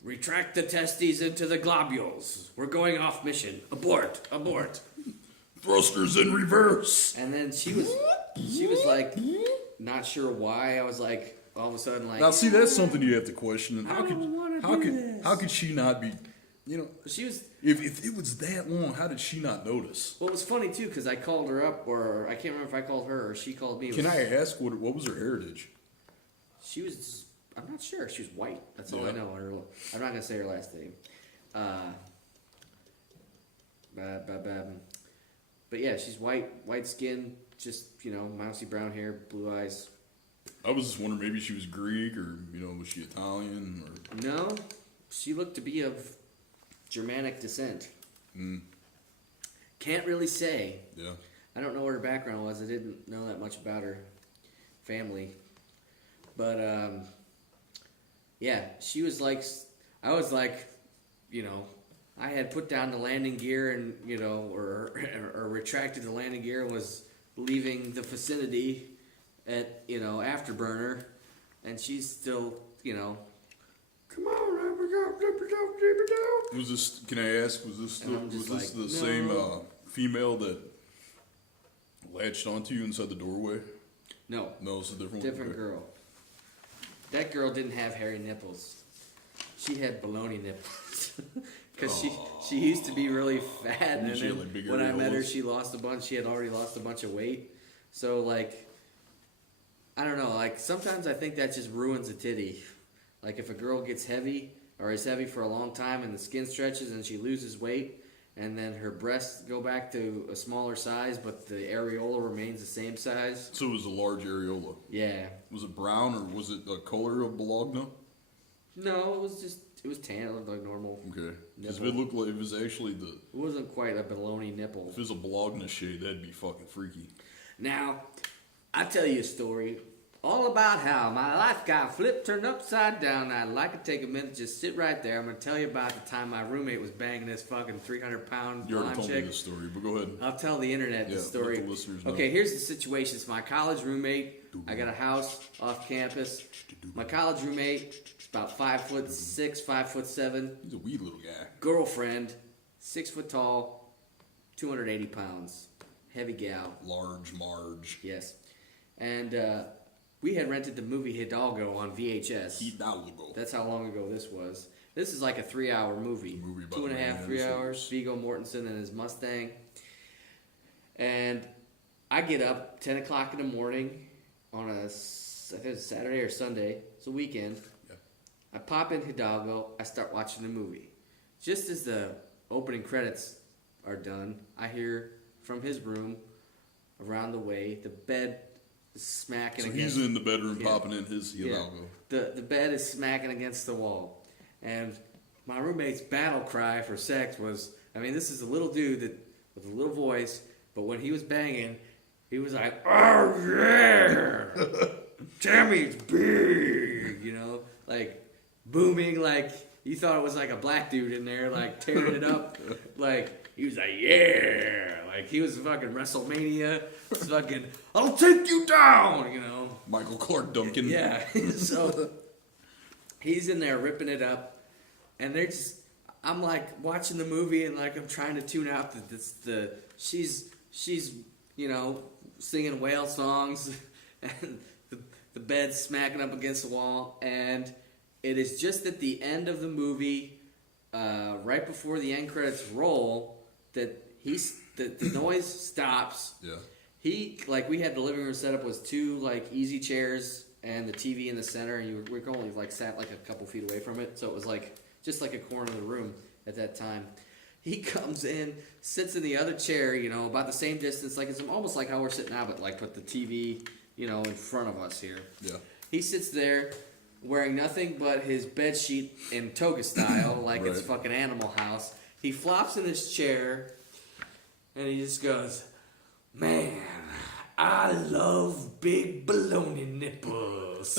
retract the testes into the globules. We're going off mission. Abort. Thrusters in reverse. And then she was like, not sure why. I was like, all of a sudden, like. Now, see, that's something you have to question. And I don't wanna do this. how could she not be? She was. If it was that long, how did she not notice? Well, it was funny too because I called her up, or I can't remember if I called her or she called me. Can I ask what was her heritage? She was. I'm not sure. She was white. That's all Yeah. I know. I'm not gonna say her last name. But yeah, she's white skin, just mousy brown hair, blue eyes. I was just wondering, maybe she was Greek, or was she Italian, or No, she looked to be of Germanic descent. Can't really say. yeah. I don't know what her background was. I didn't know that much about her family. But, yeah, she was like, I was like, I had put down the landing gear and, or retracted the landing gear and was leaving the vicinity at, afterburner. And she's still, come on, Was this? Can I ask? Was this the same female that latched onto you inside the doorway? No. No, it's a different one. Different Okay. girl. That girl didn't have hairy nipples. She had baloney nipples. Because she used to be really fat, and She then had, like, big when I met her, areolas. she lost a bunch. She had already lost a bunch of weight. So, like, I don't know. Like, sometimes I think that just ruins a titty. Like, if a girl gets heavy, or is heavy for a long time, and the skin stretches, and she loses weight, and then her breasts go back to a smaller size, but the areola remains the same size. So it was a large areola. Yeah. Was it brown, or was it the color of Bologna? No, it was tan. It looked like normal. Okay. Because if Nipple. it looked like it was actually It wasn't quite a baloney nipple. if it was a Bologna shade, that'd be fucking freaky. Now, I'll tell you a story. all about how my life got flipped, turned upside down. I'd like to take a minute, just sit right there. I'm going to tell you about the time my roommate was banging this fucking 300-pound You already blonde told me chick. this story, but go ahead. I'll tell the internet the story. Let the listeners know. Okay, here's the situation. It's my college roommate. I got a house off campus. My college roommate is about 5'6", 5'7". He's a wee little guy. Girlfriend, 6 foot tall, 280 pounds. Heavy gal. Large Marge. Yes. And we had rented the movie Hidalgo on VHS. Hidalgo. That's how long ago this was. This is like a 3-hour movie. About 2.5, 3 hours. Viggo Mortensen and his Mustang. And I get up 10 o'clock in the morning on I think it's Saturday or Sunday. It's a weekend. Yeah. I pop in Hidalgo. I start watching the movie. Just as the opening credits are done, I hear from his room around the way, the bed is smacking So against... he's in the bedroom popping in his Hidalgo. The bed is smacking against the wall. And my roommate's battle cry for sex was, I mean, this is a little dude with a little voice, but when he was banging, he was like, oh yeah, Tammy's big, you know, like booming, like you thought it was like a black dude in there, like tearing it up. Like, he was like, yeah, like he was fucking WrestleMania, it's fucking, I'll take you down, you know. Michael Clark Duncan. Yeah, so he's in there ripping it up, and they're just, I'm like watching the movie and like I'm trying to tune out she's you know, singing whale songs and the bed's smacking up against the wall, and it is just at the end of the movie, right before the end credits roll, that the noise stops. Yeah. We had the living room set up was 2 like easy chairs and the TV in the center, and we only like sat like a couple feet away from it, so it was like just like a corner of the room at that time. He comes in, sits in the other chair, you know, about the same distance, like it's almost like how we're sitting now, but like put the TV, you know, in front of us here. Yeah. He sits there wearing nothing but his bed sheet in toga style, like it's Right. fucking Animal House. He flops in his chair, and he just goes, man, I love big baloney nipples.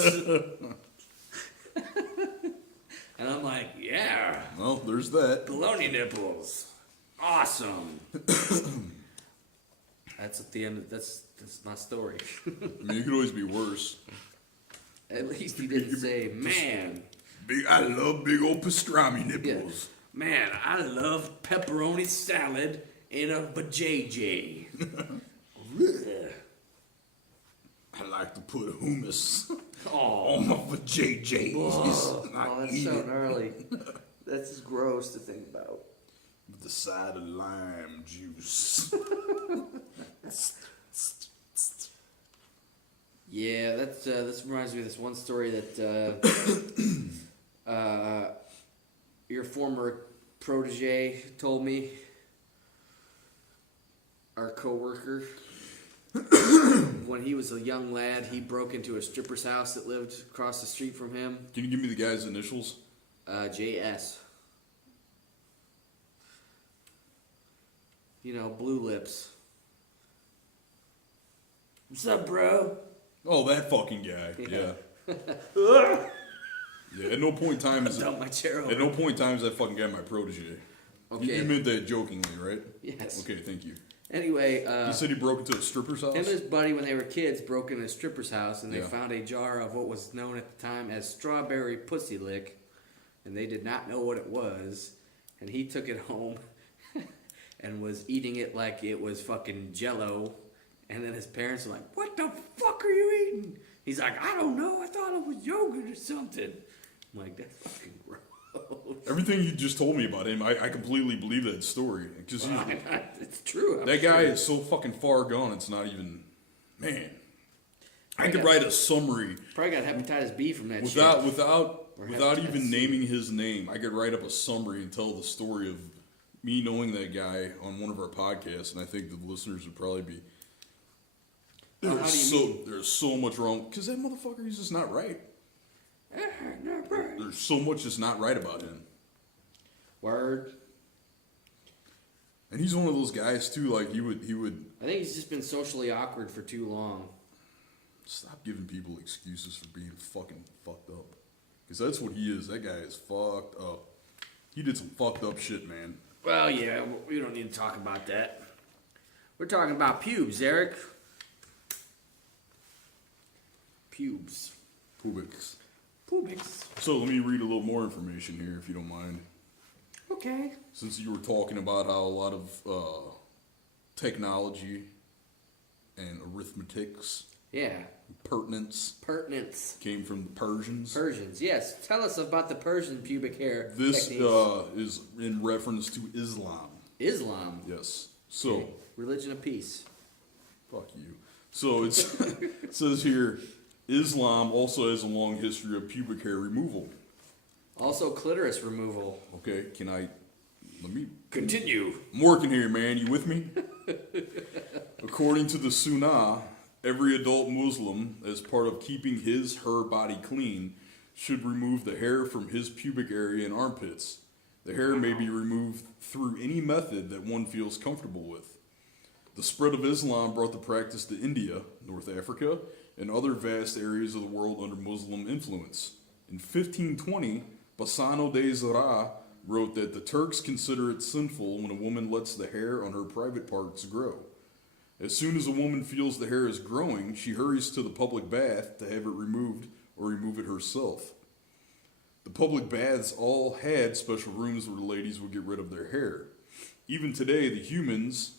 And I'm like, yeah, Well, there's that. baloney nipples. Awesome. That's at the end. That's my story. I mean, it could always be worse. At least he didn't say, man. I love big old pastrami Yeah. nipples. Man, I love pepperoni salad in a vajayjay. I like to put hummus Oh, on my vajayjays. that's so gnarly. That's gross to think about. With the side of lime juice. Yeah, that's this reminds me of this one story that your former protege told me. Our coworker, when he was a young lad, he broke into a stripper's house that lived across the street from him. Can you give me the guy's initials? JS. You know, blue lips. What's up, bro? Oh, that fucking guy. Yeah. Yeah. At no point in time is Dump my chair over. at no point in time is that fucking guy my protege. Okay. You meant that jokingly, right? Yes. Okay, thank you. Anyway, You said he broke into a stripper's house? him and his buddy, when they were kids, broke into a stripper's house, and they Yeah. found a jar of what was known at the time as strawberry pussy lick, and they did not know what it was, and he took it home and was eating it like it was fucking Jello, and then his parents were like, "What the fuck are you eating?" He's like, "I don't know. I thought it was yogurt or something." I'm like, "That's fucking gross." Everything you just told me about him, I completely believe that story. Just It's true. I'm that sure. guy is so fucking far gone. It's not even, man. I could got- write a summary Probably got hepatitis B from that without shit. without Or without hepatitis even C. naming his name. I could write up a summary and tell the story of me knowing that guy on one of our podcasts, and I think the listeners would probably be. How do you mean? There's so much wrong because that motherfucker is just not right. Not right. There's so much that's not right about him. Word. And he's one of those guys too. Like he would. I think he's just been socially awkward for too long. Stop giving people excuses for being fucking fucked up. Because that's what he is. That guy is fucked up. He did some fucked up shit, man. Well, yeah, we don't need to talk about that. We're talking about pubes, Eric. Pubes. Pubics. Pubics. So let me read a little more information here, if you don't mind. Okay. Since you were talking about how a lot of technology and arithmetics, pertinence came from the Persians. Persians, yes. Tell us about the Persian pubic hair This techniques. is in reference to Islam. Islam. Yes. So, Okay. Religion of peace. fuck you. So it's, it says here, Islam also has a long history of pubic hair removal. Also clitoris removal. Okay, let me Continue. I'm working here, man. You with me? According to the Sunnah, every adult Muslim, as part of keeping her body clean, should remove the hair from his pubic area and armpits. The hair may be removed through any method that one feels comfortable with. The spread of Islam brought the practice to India, North Africa, and other vast areas of the world under Muslim influence. In 1520, Bassano de Zara wrote that the Turks consider it sinful when a woman lets the hair on her private parts grow. As soon as a woman feels the hair is growing, she hurries to the public bath to have it removed or remove it herself. The public baths all had special rooms where the ladies would get rid of their hair. Even today, the hammams,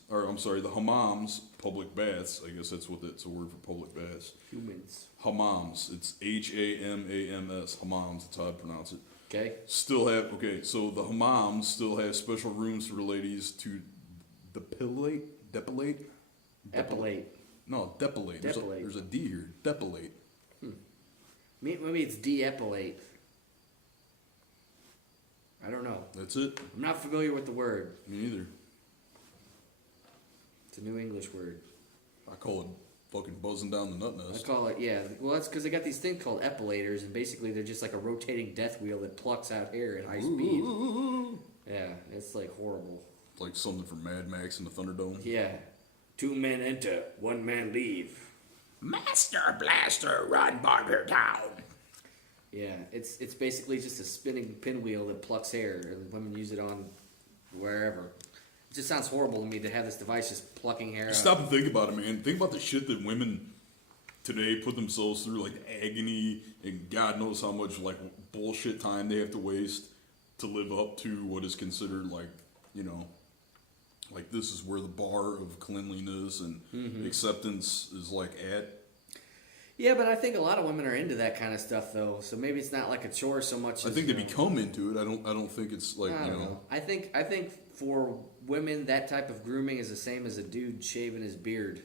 public baths, I guess that's a word for public baths. Humans. Hammams, it's H-A-M-A-M-S, hammams, that's how I pronounce it. Okay. So the hammams still have special rooms for the ladies to depilate? Epilate. No, depilate. Depilate. There's a D here. Depilate. Maybe it's de-epilate. I don't know. That's it. I'm not familiar with the word. Me either. It's a new English word. I call it fucking buzzing down the nut I nest. call it, yeah. Well, that's because they got these things called epilators, and basically they're just like a rotating death wheel that plucks out hair at high speed. Yeah, it's like horrible. Like something from Mad Max in the Thunderdome. Yeah. 2 men enter, 1 man leave. Master Blaster, run Barber down. Yeah, it's basically just a spinning pinwheel that plucks hair, and women use it on wherever. It just sounds horrible to me to have this device just plucking hair out. Stop and think about it, man. Think about the shit that women today put themselves through, like agony and God knows how much like bullshit time they have to waste to live up to what is considered like, you know, like this is where the bar of cleanliness and acceptance is like at. Yeah, but I think a lot of women are into that kind of stuff, though. So maybe it's not like a chore so much. I as, think they become into it. I don't think it's like I don't know. I think for women that type of grooming is the same as a dude shaving his beard.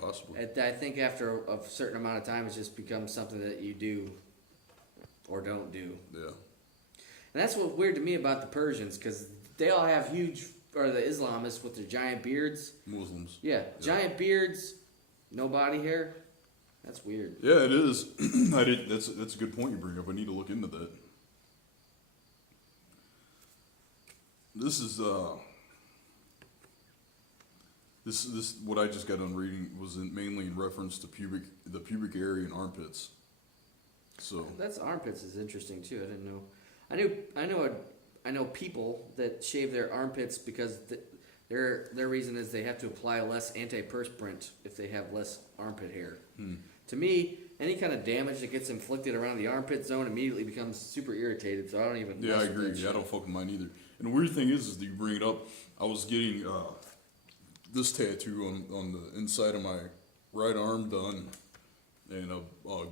Possible. I think after a certain amount of time, it just becomes something that you do or don't do. Yeah. And that's what's weird to me about the Persians, because they all have huge, or the Islamists with their giant beards. Muslims. Yeah, giant beards, no body hair. That's weird. Yeah, it is. That's a good point you bring up. I need to look into that. This is what I just got done reading was mainly in reference to the pubic area and armpits. So That's armpits is interesting too. I didn't know. I know people that shave their armpits because their reason is they have to apply less antiperspirant if they have less armpit hair. To me, any kind of damage that gets inflicted around the armpit zone immediately becomes super irritated. So I don't even. yeah, I mess with agree. that Yeah, I shit. don't fuck with mine either. And the weird thing is that you bring it up. I was getting this tattoo on the inside of my right arm done, and a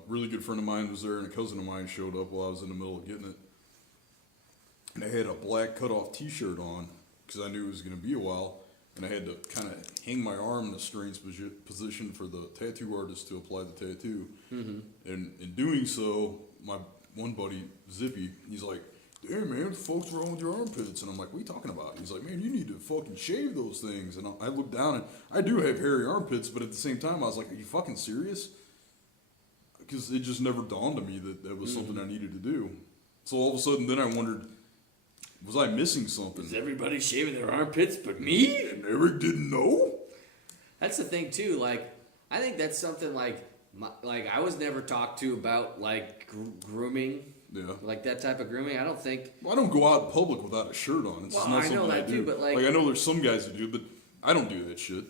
really good friend of mine was there, and a cousin of mine showed up while I was in the middle of getting it. And I had a black cutoff T-shirt on because I knew it was going to be a while, and I had to kind of hang my arm in a strange position for the tattoo artist to apply the tattoo. And in doing so, my one buddy Zippy, he's like, "Damn man, what the fuck's wrong with your armpits?" And I'm like, "What are you talking about?" He's like, "Man, you need to fucking shave those things." And I looked down, and I do have hairy armpits, but at the same time, I was like, "Are you fucking serious?" Because it just never dawned on me that was something I needed to do. So all of a sudden, then I wondered, was I missing something? Is everybody shaving their armpits but me? And Eric didn't know? That's the thing too. Like, I think that's something like like I was never talked to about like grooming. Yeah. Like that type of grooming. I don't think. Well, I don't go out in public without a shirt on. It's Well, not I something know that I do. too, but like I know there's some guys that do, but I don't do that shit.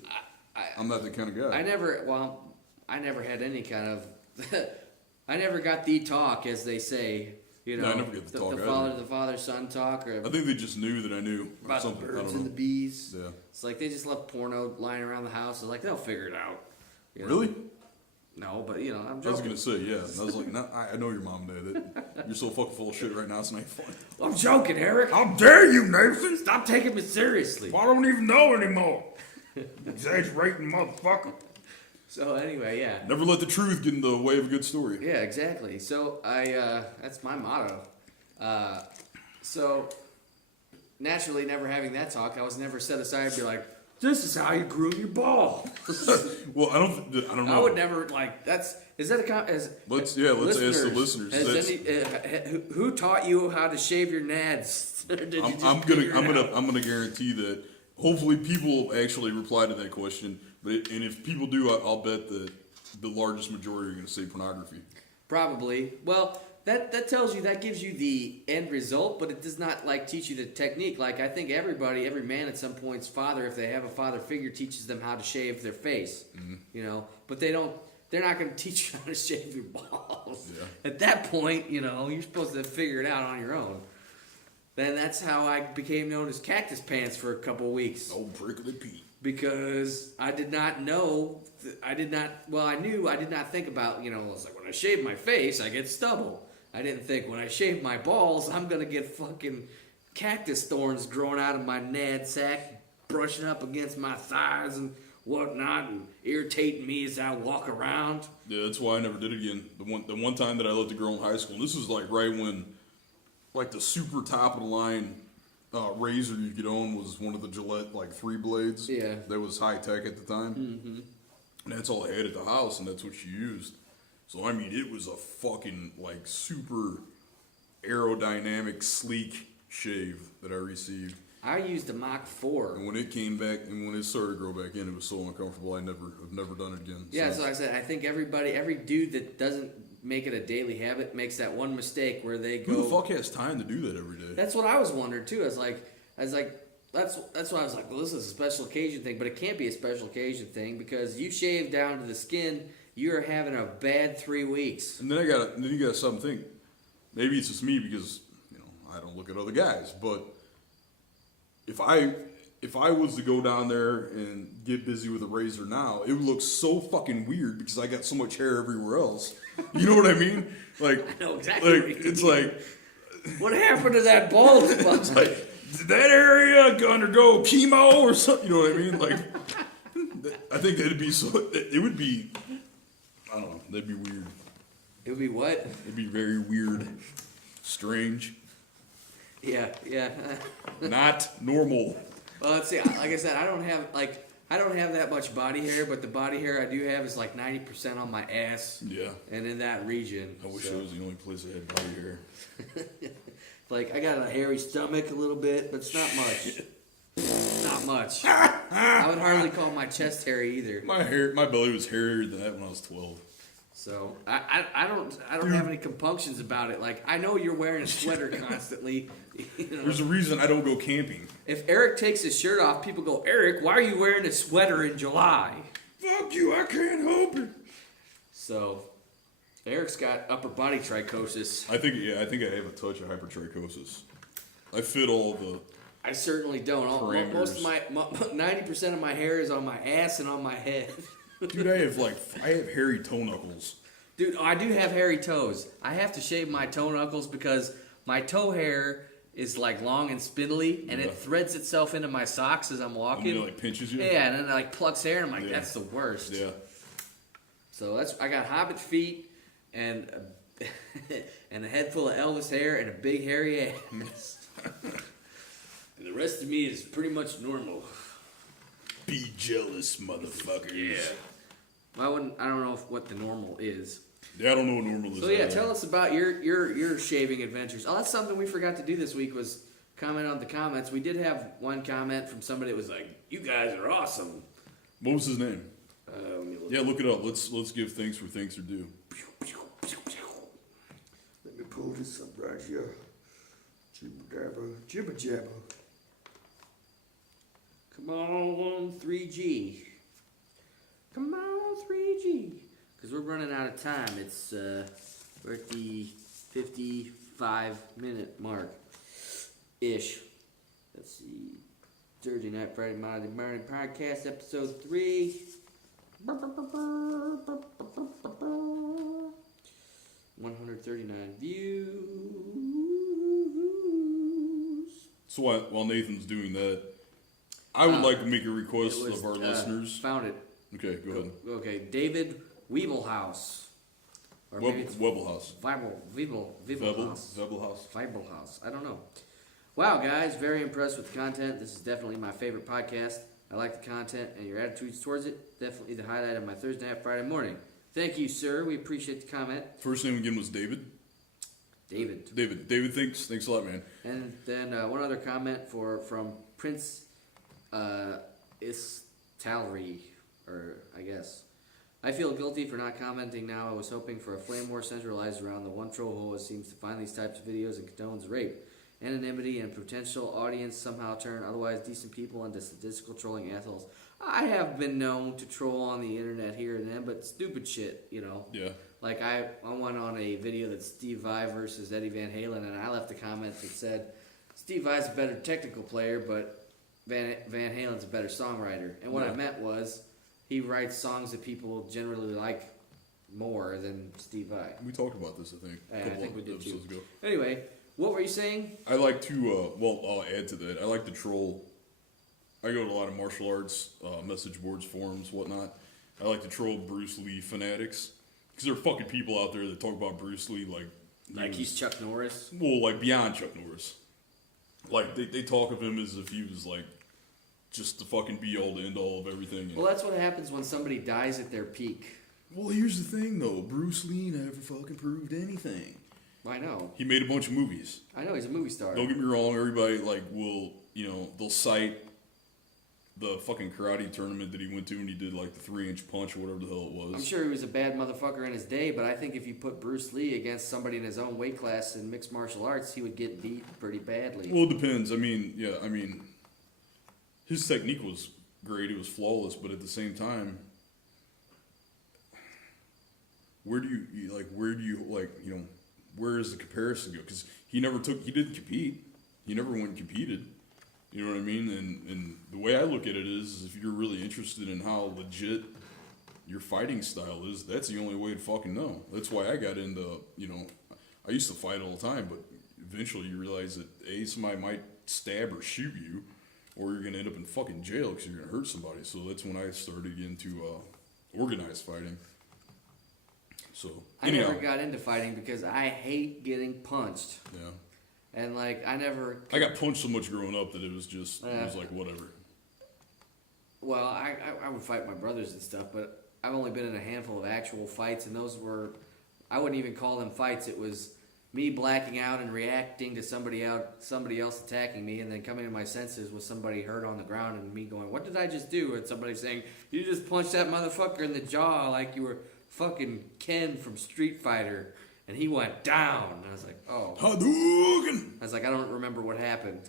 I'm not that kind of guy. I never had any kind of. I never got the talk, as they say. You know, No, I never get the talk either. the father-son talk, or I think they just knew that I knew or about the something. I birds don't and know. the bees. Yeah. It's like they just left porno lying around the house. It's like they'll figure it out. You know? Really? No, but you know, I'm I was joking. gonna say yeah. And I was like, no, I know your mom and dad. You're so fucking full of shit right now. It's not fun. I'm joking, Eric. How dare you, Nathan? Stop taking me seriously. I don't even know anymore. Exaggerating motherfucker. So anyway, yeah. Never let the truth get in the way of a good story. Yeah, exactly. So that's my motto. So naturally, never having that talk, I was never set aside and be like, "This is how you groom your ball." Well, I don't know. I would never like. Is that a Let's ask the listeners. Who taught you how to shave your nads? I'm gonna guarantee that hopefully people actually reply to that question. And if people do, I'll bet that the largest majority are gonna say pornography. Probably. Well, that tells you, that gives you the end result, but it does not like teach you the technique. Like I think every man at some point's father, if they have a father figure, teaches them how to shave their face. Mm-hmm. You know, but they're not going to teach you how to shave your balls. Yeah. At that point, you know, you're supposed to figure it out on your own. Then that's how I became known as Cactus Pants for a couple weeks. Oh, prickly Pete. Because I did not know, I did not think about, you know, it's like when I shave my face, I get stubble. I didn't think when I shave my balls, I'm going to get fucking cactus thorns growing out of my nad sack, brushing up against my thighs and whatnot, and irritating me as I walk around. Yeah, that's why I never did it again. The one time that I let the girl in high school, and this was like right when, like the super top of the line razor you could own was one of the Gillette like 3 blades. Yeah. That was high tech at the time. Mm-hmm. And that's all I had at the house, and that's what she used. So I mean, it was a fucking like super aerodynamic, sleek shave that I received. I used a Mach 4. And when it came back, and when it started to grow back in, it was so uncomfortable. I've never done it again. Yeah, so I said, I think every dude that doesn't make it a daily habit makes that one mistake where they go. Who the fuck has time to do that every day? That's what I was wondering too. I was like, that's why I was like, well, this is a special occasion thing, but it can't be a special occasion thing because you shave down to the skin, you're having a bad 3 weeks. And then you got something to think. Maybe it's just me because you know I don't look at other guys, but if I was to go down there and get busy with a razor now, it would look so fucking weird because I got so much hair everywhere else. You know what I mean? Like, I know exactly. Like it's like, what happened to that bald spot? it's like, did that area undergo chemo or something? You know what I mean? Like, I think that'd be so. It would be. I don't know. That'd be weird. It would be what? It'd be very weird, strange, Yeah. not normal. Well, let's see. Like I said, I don't have that much body hair, but the body hair I do have is like 90% on my ass. Yeah. And in that region. I wish that was the only place I had body hair. Like I got a hairy stomach a little bit, but it's not much. Not much. I would hardly call my chest hairy either. My belly was hairier than that when I was 12. So I don't have any compunctions about it. Like I know you're wearing a sweater constantly. You know. There's a reason I don't go camping. If Eric takes his shirt off, people go, Eric, why are you wearing a sweater in July? Fuck you, I can't help it. So Eric's got upper body trichosis. I think I have a touch of hypertrichosis. I fit all the. I certainly don't. Most of my 90% of my hair is on my ass and on my head. Dude, I have hairy toe knuckles. Dude, I do have hairy toes. I have to shave my toe knuckles because my toe hair is like long and spindly, and it threads itself into my socks as I'm walking. And it like pinches you. Yeah, and then it like plucks hair, and I'm like, that's the worst. Yeah. So I got hobbit feet and and a head full of Elvis hair and a big hairy ass. And the rest of me is pretty much normal. Be jealous, motherfuckers. Yeah. I don't know what the normal is. Yeah, I don't know what normal is. So yeah, tell us about your shaving adventures. Oh, that's something we forgot to do this week was comment on the comments. We did have one comment from somebody that was like, "You guys are awesome." What was his name? Yeah, look it up. Let's give thanks where thanks are due. Let me pull this up right here. Jibber jabber. Come on, 3G. Come on, 3G. Because we're running out of time. It's, we're at the 55-minute mark. Ish. Let's see. Thursday Night, Friday Morning Podcast, Episode 3. 139 views. So while Nathan's doing that, I would like to make a request of our listeners. Found it. Okay, go ahead. Okay, David Weebelhaus. Or maybe it's Webblehouse. Weibelhaus. I don't know. Wow, guys, very impressed with the content. This is definitely my favorite podcast. I like the content and your attitudes towards it. Definitely the highlight of my Thursday night, Friday morning. Thank you, sir. We appreciate the comment. First name again was David. David, thanks a lot, man. And then one other comment from Prince Istalri, or I guess. I feel guilty for not commenting now. I was hoping for a flame war centralized around the one troll who always seems to find these types of videos and condones rape. Anonymity and potential audience somehow turn otherwise decent people into statistical trolling assholes. I have been known to troll on the internet here and then, but stupid shit, you know. Yeah. Like I went on a video that's Steve Vai versus Eddie Van Halen, and I left a comment that said, Steve Vai's a better technical player, but Van Halen's a better songwriter. And what I meant was, he writes songs that people generally like more than Steve Vai. We talked about this, I think, a couple we did episodes ago. Anyway, what were you saying? I like to, I'll add to that. I like to troll. I go to a lot of martial arts, message boards, forums, whatnot. I like to troll Bruce Lee fanatics. Because there are fucking people out there that talk about Bruce Lee like He's Chuck Norris? Well, like beyond Chuck Norris. Like, they talk of him as if he was like just the fucking be-all to end-all of everything. Well, that's what happens when somebody dies at their peak. Well, here's the thing, though. Bruce Lee never fucking proved anything. I know. He made a bunch of movies. I know, he's a movie star. Don't get me wrong, everybody, like, will, they'll cite the fucking karate tournament that he went to and he did, like, the 3-inch punch or whatever the hell it was. I'm sure he was a bad motherfucker in his day, but I think if you put Bruce Lee against somebody in his own weight class in mixed martial arts, he would get beat pretty badly. Well, it depends. I mean, his technique was great. It was flawless, but at the same time, where does the comparison go? Because he didn't compete. He never went and competed. You know what I mean? And the way I look at it is if you're really interested in how legit your fighting style is, that's the only way to fucking know. That's why I got into, I used to fight all the time, but eventually you realize that somebody might stab or shoot you, or you're going to end up in fucking jail because you're going to hurt somebody. So that's when I started into organized fighting. So, I never got into fighting because I hate getting punched. Yeah. And, like, I got punched so much growing up that it was just, it was like, whatever. Well, I would fight my brothers and stuff, but I've only been in a handful of actual fights, and those were, I wouldn't even call them fights. It was me blacking out and reacting to somebody else attacking me, and then coming to my senses with somebody hurt on the ground, and me going, what did I just do? And somebody saying, you just punched that motherfucker in the jaw like you were fucking Ken from Street Fighter. And he went down. And I was like, oh. Hadouken! I was like, I don't remember what happened.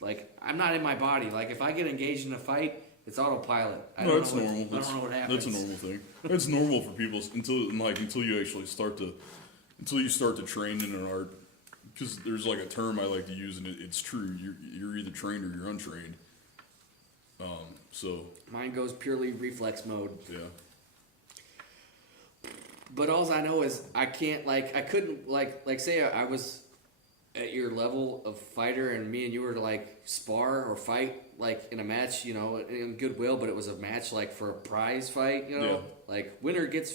Like, I'm not in my body. Like, if I get engaged in a fight, it's autopilot. That's normal. I don't know what happens. That's a normal thing. It's normal for people until you actually start to train in an art. Because there's like a term I like to use, and it's true. You're either trained or you're untrained. So mine goes purely reflex mode. Yeah. But all I know is I couldn't say I was at your level of fighter and me and you were to like spar or fight like in a match, in goodwill, but it was a match like for a prize fight, Yeah. Like winner gets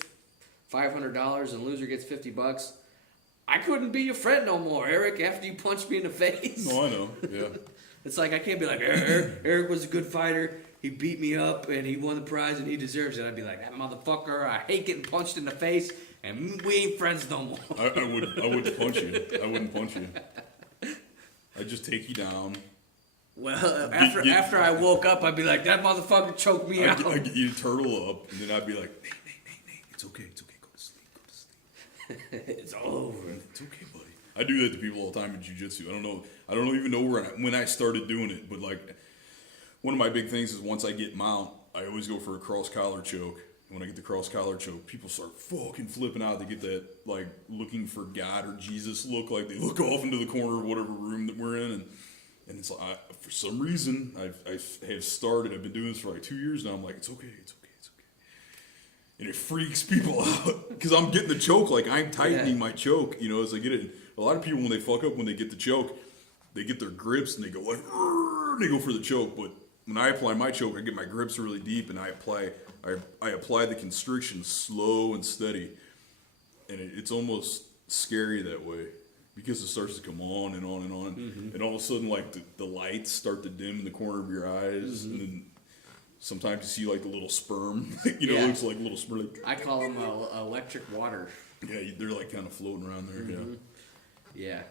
$500 and loser gets $50. I couldn't be your friend no more, Eric, after you punched me in the face. No, I know. Yeah. It's like I can't be like, Eric was a good fighter. He beat me up and he won the prize and he deserves it. I'd be like, that motherfucker, I hate getting punched in the face and we ain't friends no more. I wouldn't punch you. I wouldn't punch you. I'd just take you down Well, after I woke up, I'd be like, that motherfucker choked me out. I'd get you to turtle up, and then I'd be like, Nate, it's okay, go to sleep. It's all over. It's okay, buddy. I do that to people all the time in jiu-jitsu. I don't even know when I started doing it, but like, one of my big things is once I get mount, I always go for a cross collar choke. And when I get the cross collar choke, people start fucking flipping out. They get that like looking for God or Jesus look, like they look off into the corner of whatever room that we're in, and it's like for some reason I have started. I've been doing this for like 2 years now. I'm like, it's okay. And it freaks people out because I'm getting the choke, like I'm tightening my choke, as I get it. A lot of people, when they fuck up, when they get the choke, they get their grips and they go like, they go for the choke. But when I apply my choke, I get my grips really deep and I apply the constriction slow and steady. And it's almost scary that way because it starts to come on and on and on. Mm-hmm. And all of a sudden, like the lights start to dim in the corner of your eyes. Mm-hmm. And then sometimes you see like the little sperm, it looks like a little sperm. Like, I call them electric water. Yeah, they're like kind of floating around there. Mm-hmm. Yeah.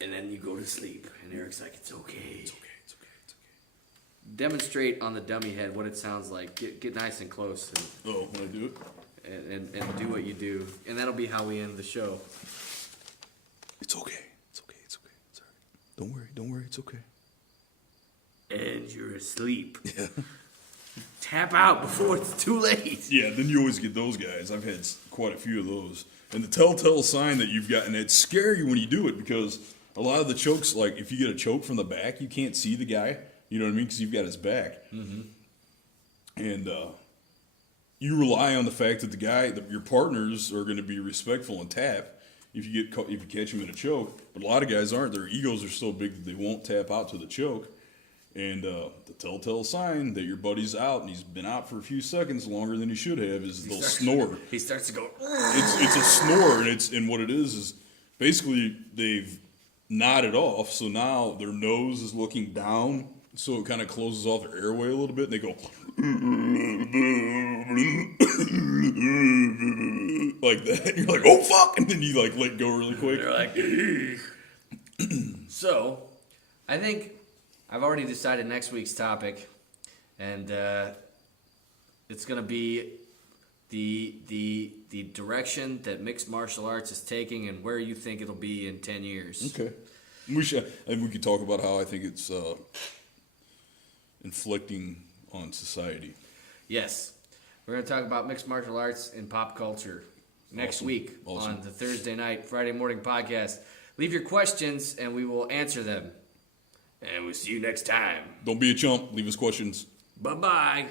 And then you go to sleep, and Eric's like, it's okay. It's okay. Demonstrate on the dummy head what it sounds like. Get nice and close. When I do it? And do what you do. And that'll be how we end the show. It's okay. It's all right. Don't worry. It's okay. And you're asleep. Yeah. Tap out before it's too late. Yeah, then you always get those guys. I've had quite a few of those. And the telltale sign that you've gotten, it's scary when you do it because a lot of the chokes, like if you get a choke from the back, you can't see the guy. You know what I mean? Because you've got his back. Mm-hmm. And you rely on the fact that your partners are going to be respectful and tap if you catch him in a choke. But a lot of guys aren't. Their egos are so big that they won't tap out to the choke. And the telltale sign that your buddy's out and he's been out for a few seconds longer than he should have is they'll snore. He starts to go. It's a snore, and what it is basically they've nodded off, so now their nose is looking down, so it kind of closes off their airway a little bit, and they go like that. You're like, oh fuck, and then you like let go really quick. They're like, so I think I've already decided next week's topic, and it's going to be the direction that mixed martial arts is taking and where you think it'll be in 10 years. Okay. We could talk about how I think it's inflicting on society. Yes. We're going to talk about mixed martial arts and pop culture next week on the Thursday night, Friday morning podcast. Leave your questions, and we will answer them. And we'll see you next time. Don't be a chump. Leave us questions. Bye-bye.